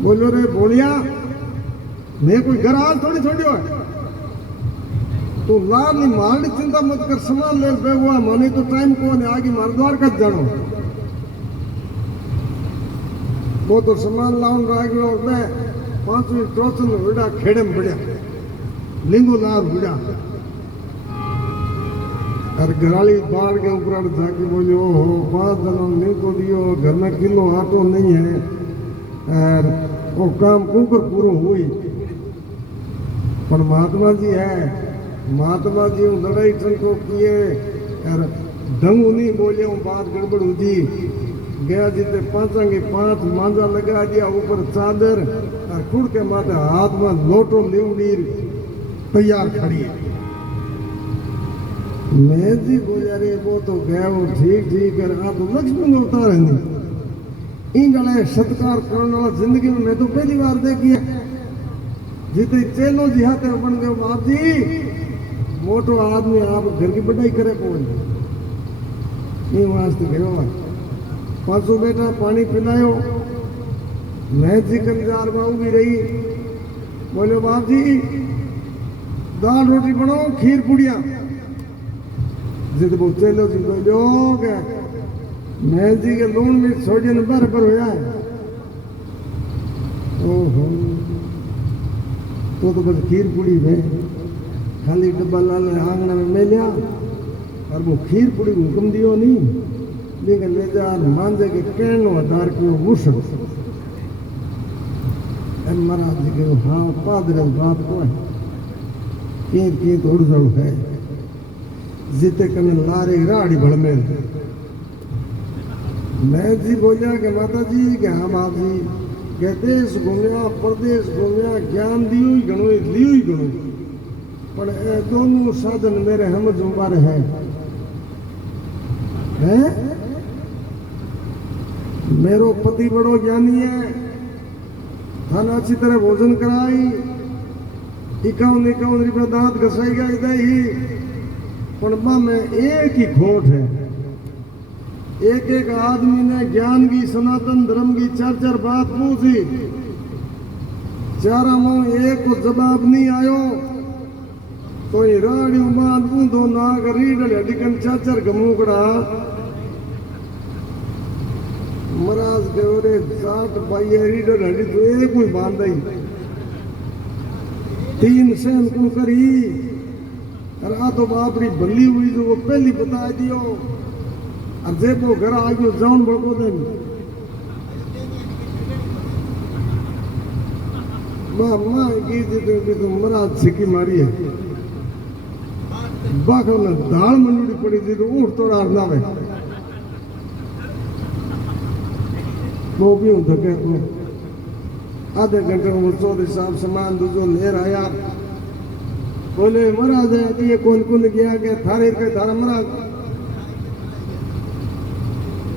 बोलो रे बोलिया मैं कोई घर आज थोड़ी छोड़ियो है तो लाल नहीं मारनी चिंता मत कर। सामान ले बेगुआ माने तो टाइम को ने आगे मार द्वार का जानो वो तो सामान लाउन राग और मैं 5 मिनट टोचन विड़ा खेड़े में बढ़िया लिंगो लार विड़ा और घराली बाढ़ के ऊपर जाके बोली ओ हो 5 जनों नहीं को दियो घर में किलो आटो नहीं है और वो काम कुकर पूरा हुई। पर महात्मा जी है महात्मा जी लड़ाई को किए और ढंगू नहीं बोले बात गड़बड़ हुई गया जीते 5 मांजा लगा दिया ऊपर चादर और खुड़ के माथे हाथ में लोटो लिवड़ी तैयार खड़ी है। मैं जी बोला रे वो तो गया वो ठीक ठीक है आप लक्ष्मण अवतार है नहीं इन गले सत्कार करने वाला जिंदगी में मैं तो पहली बार देखी है। जीते चेलो जी हाथ बन गए बाप जी मोटो आदमी आप घर की बढ़ाई करे कौन ये वास्ते गयो 500 बेटा पानी पिलायो। मैं जी कंजार बाऊ भी रही बोले बाप जी दाल रोटी बनाओ खीर पुड़िया जिद वो चलो जी बोलो गए मैं जी के लून में सोडियम बराबर होया है। ओहो तो बस खीर पूड़ी में खाली डब्बा लाल आंगना में मैं लिया और वो खीर पूड़ी हुक्म दियो नहीं लेकिन ले जा मांझे के कहनो आधार को मुश्क महाराज जी के हाँ पादरे बात को है की उड़ है जीते कने लारे राड़ी भड़मेल। मैं जी बोलिया कि माता जी के हाँ बाप जी के देश घूमिया प्रदेश घूमिया ज्ञान दियो ही गणो लियो ही गणो पर दोनों साधन मेरे हम जुम्बार हैं मेरो पति बड़ो ज्ञानी है थाना अच्छी तरह भोजन कराई 51 रुपया दांत घसाई गया ही पर में एक ही खोट है। एक आदमी ने ज्ञान की सनातन धर्म की 4 बात पूछी 4 में एक को जवाब नहीं आयो तो ये राड़ी उमान ऊंधो नाग रीडल हडिकन 4 गमूकड़ा महाराज के ओरे 60 बाई रीडल हडी तो एक कोई बांधाई 3 सहन को करी अरे आ तो बापरी बल्ली हुई जो वो पहली बता दियो और जब वो घर आ गयो जाऊन बड़को दे मां की तो मरा छिकी मारी है बाखो ने दाल मंडूड़ी पड़ी थी तो ऊँट तोड़ा ना वे वो भी हूँ थके तो आधे घंटे में वो चौधरी साहब सामान दूसरो ले आया बोले महाराज ये कौन कौन गया के थारे के थारा महाराज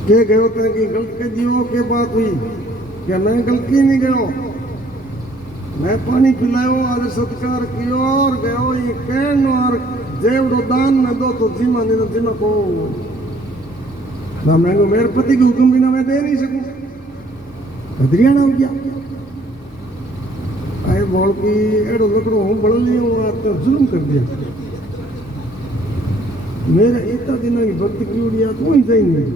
के गयो थे कि गलत के दियो के बात हुई क्या मैं गलती नहीं गयो मैं पानी पिलायो और सत्कार कियो और गयो ये कहन और जेवड़ो दान में दो तो जिमा नहीं तो जिमा को ना मैं मेरे पति के हुक्म बिना मैं दे नहीं सकूं हरियाणा हो गया आए बोल की एड़ो लकड़ो हूँ बड़ लियो तो जुल्म कर दिया मेरे इतना दिन की भक्ति की उड़िया तू ही सही नहीं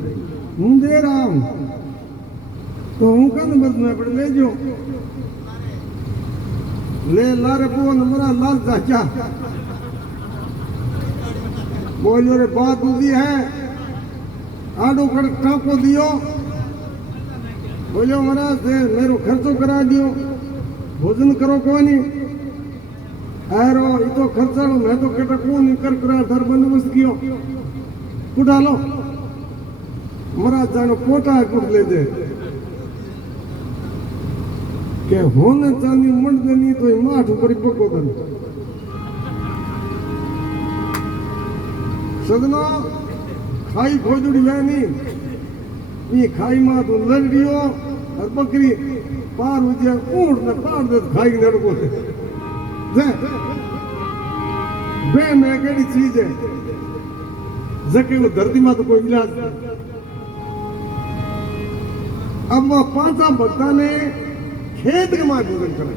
हूँ दे रहा हूँ तो हूँ का बस मैं पढ़ ले जो ले लारे पो नमरा लाल चाचा बोलो रे बात दूधी है आडो खड़ टाँको दियो बोलो महाराज दे मेरो खर्चो करा दियो भोजन करो कोनी आरो ये तो खर्चा मैं तो केटा कौन कर करा धर बंदोबस्त कियो कुटा लो महाराज जानो पोटा कुट ले दे के होने चांदी मंड देनी तो ये माठ ऊपर ही पको दन सदना खाई खोजुड़ी वैनी ये खाई मां तो लड़ रियो और बकरी पार हो जाए ऊँट ने पार दे खाई लड़ को बे में केड़ी चीज है जके वो धरती में तो कोई इलाज नहीं अब वह पांचा भक्ता ने खेत के मां भोजन करा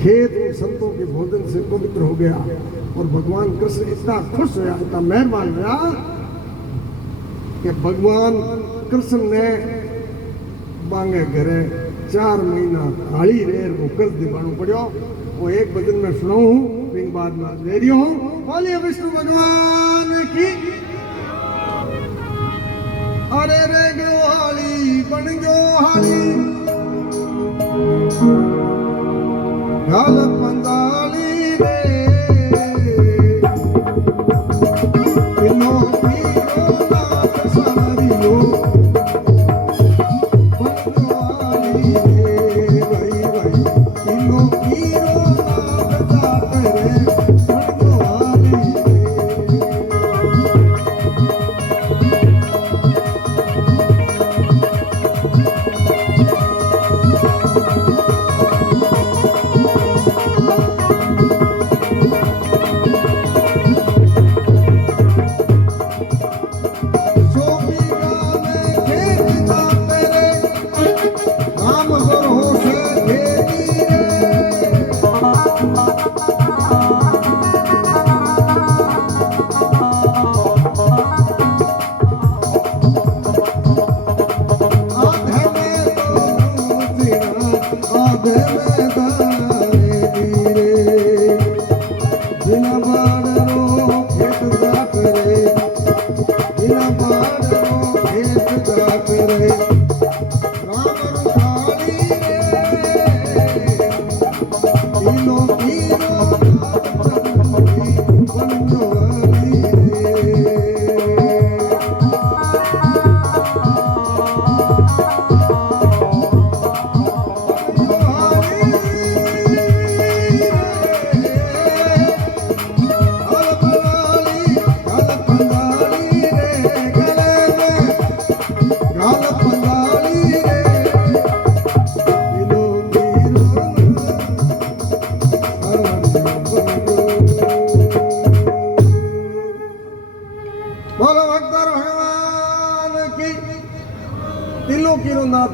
खेत संतों के भोजन से पवित्र हो गया और भगवान कृष्ण इतना खुश हुआ इतना मेहरबान हुआ कि भगवान कृष्ण ने बांगे घरे 4 महीना हाली रेर को कर्ज दिवानो पड़ो वो एक भजन में सुनाऊं हूँ फिर बाद में दे रही हूँ बोलिए विष्णु भगवान की अरे रे गो हाली बन गो हाली गाल पंदाली रे पिनो पीरो नाथ सारियो बनवाली रे भाई भाई पिनो पीरो नाथ जात रे बनवाली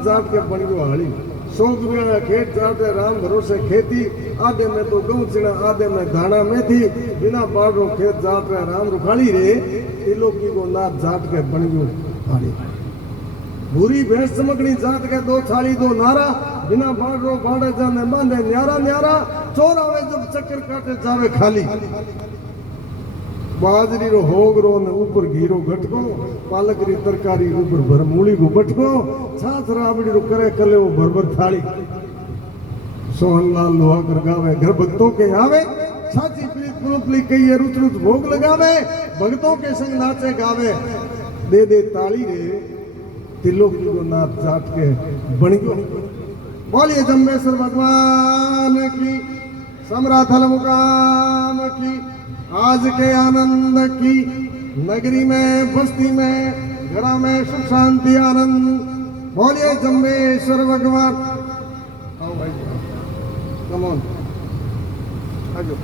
जाट के बन गयो हाली 100 रुपया खेत जाते राम भरोसे खेती आधे में तो गऊ चिना आधे में धाना में थी बिना बाड़ो खेत जाट रे राम रुखाली रे तिलोकी को नाथ जाट के बन गयो हाली भूरी भैंस चमकनी जाट के 2 थाली 2 नारा बिना बाड़ो बाड़े जाने बांधे न्यारा न्यारा, चोर आवे जब चक्कर काटे जावे खाली। बाजरी रो होगरो ने ऊपर घीरो घटको, पालक री तरकारी ऊपर भरमूली को बटको, छाछ राबड़ी रो करे कले वो भर थाली। सोहनलाल लोहाकर गावे घर भक्तों के आवे, साची प्रीत पुरुतली कई रुच रुच भोग लगावे, भक्तों के संग नाचे गावे। दे दे ताली रे तिलोक जी को नाच जाट के बन गयो। बोलिए जम्बेश्वर भगवान की, समराथल मुकाम की, आज के आनंद की। नगरी में बस्ती में घरा में सुख शांति आनंद। बोलिए जम्बेश्वर भगवान। आओ भाई, कम ऑन, आजो।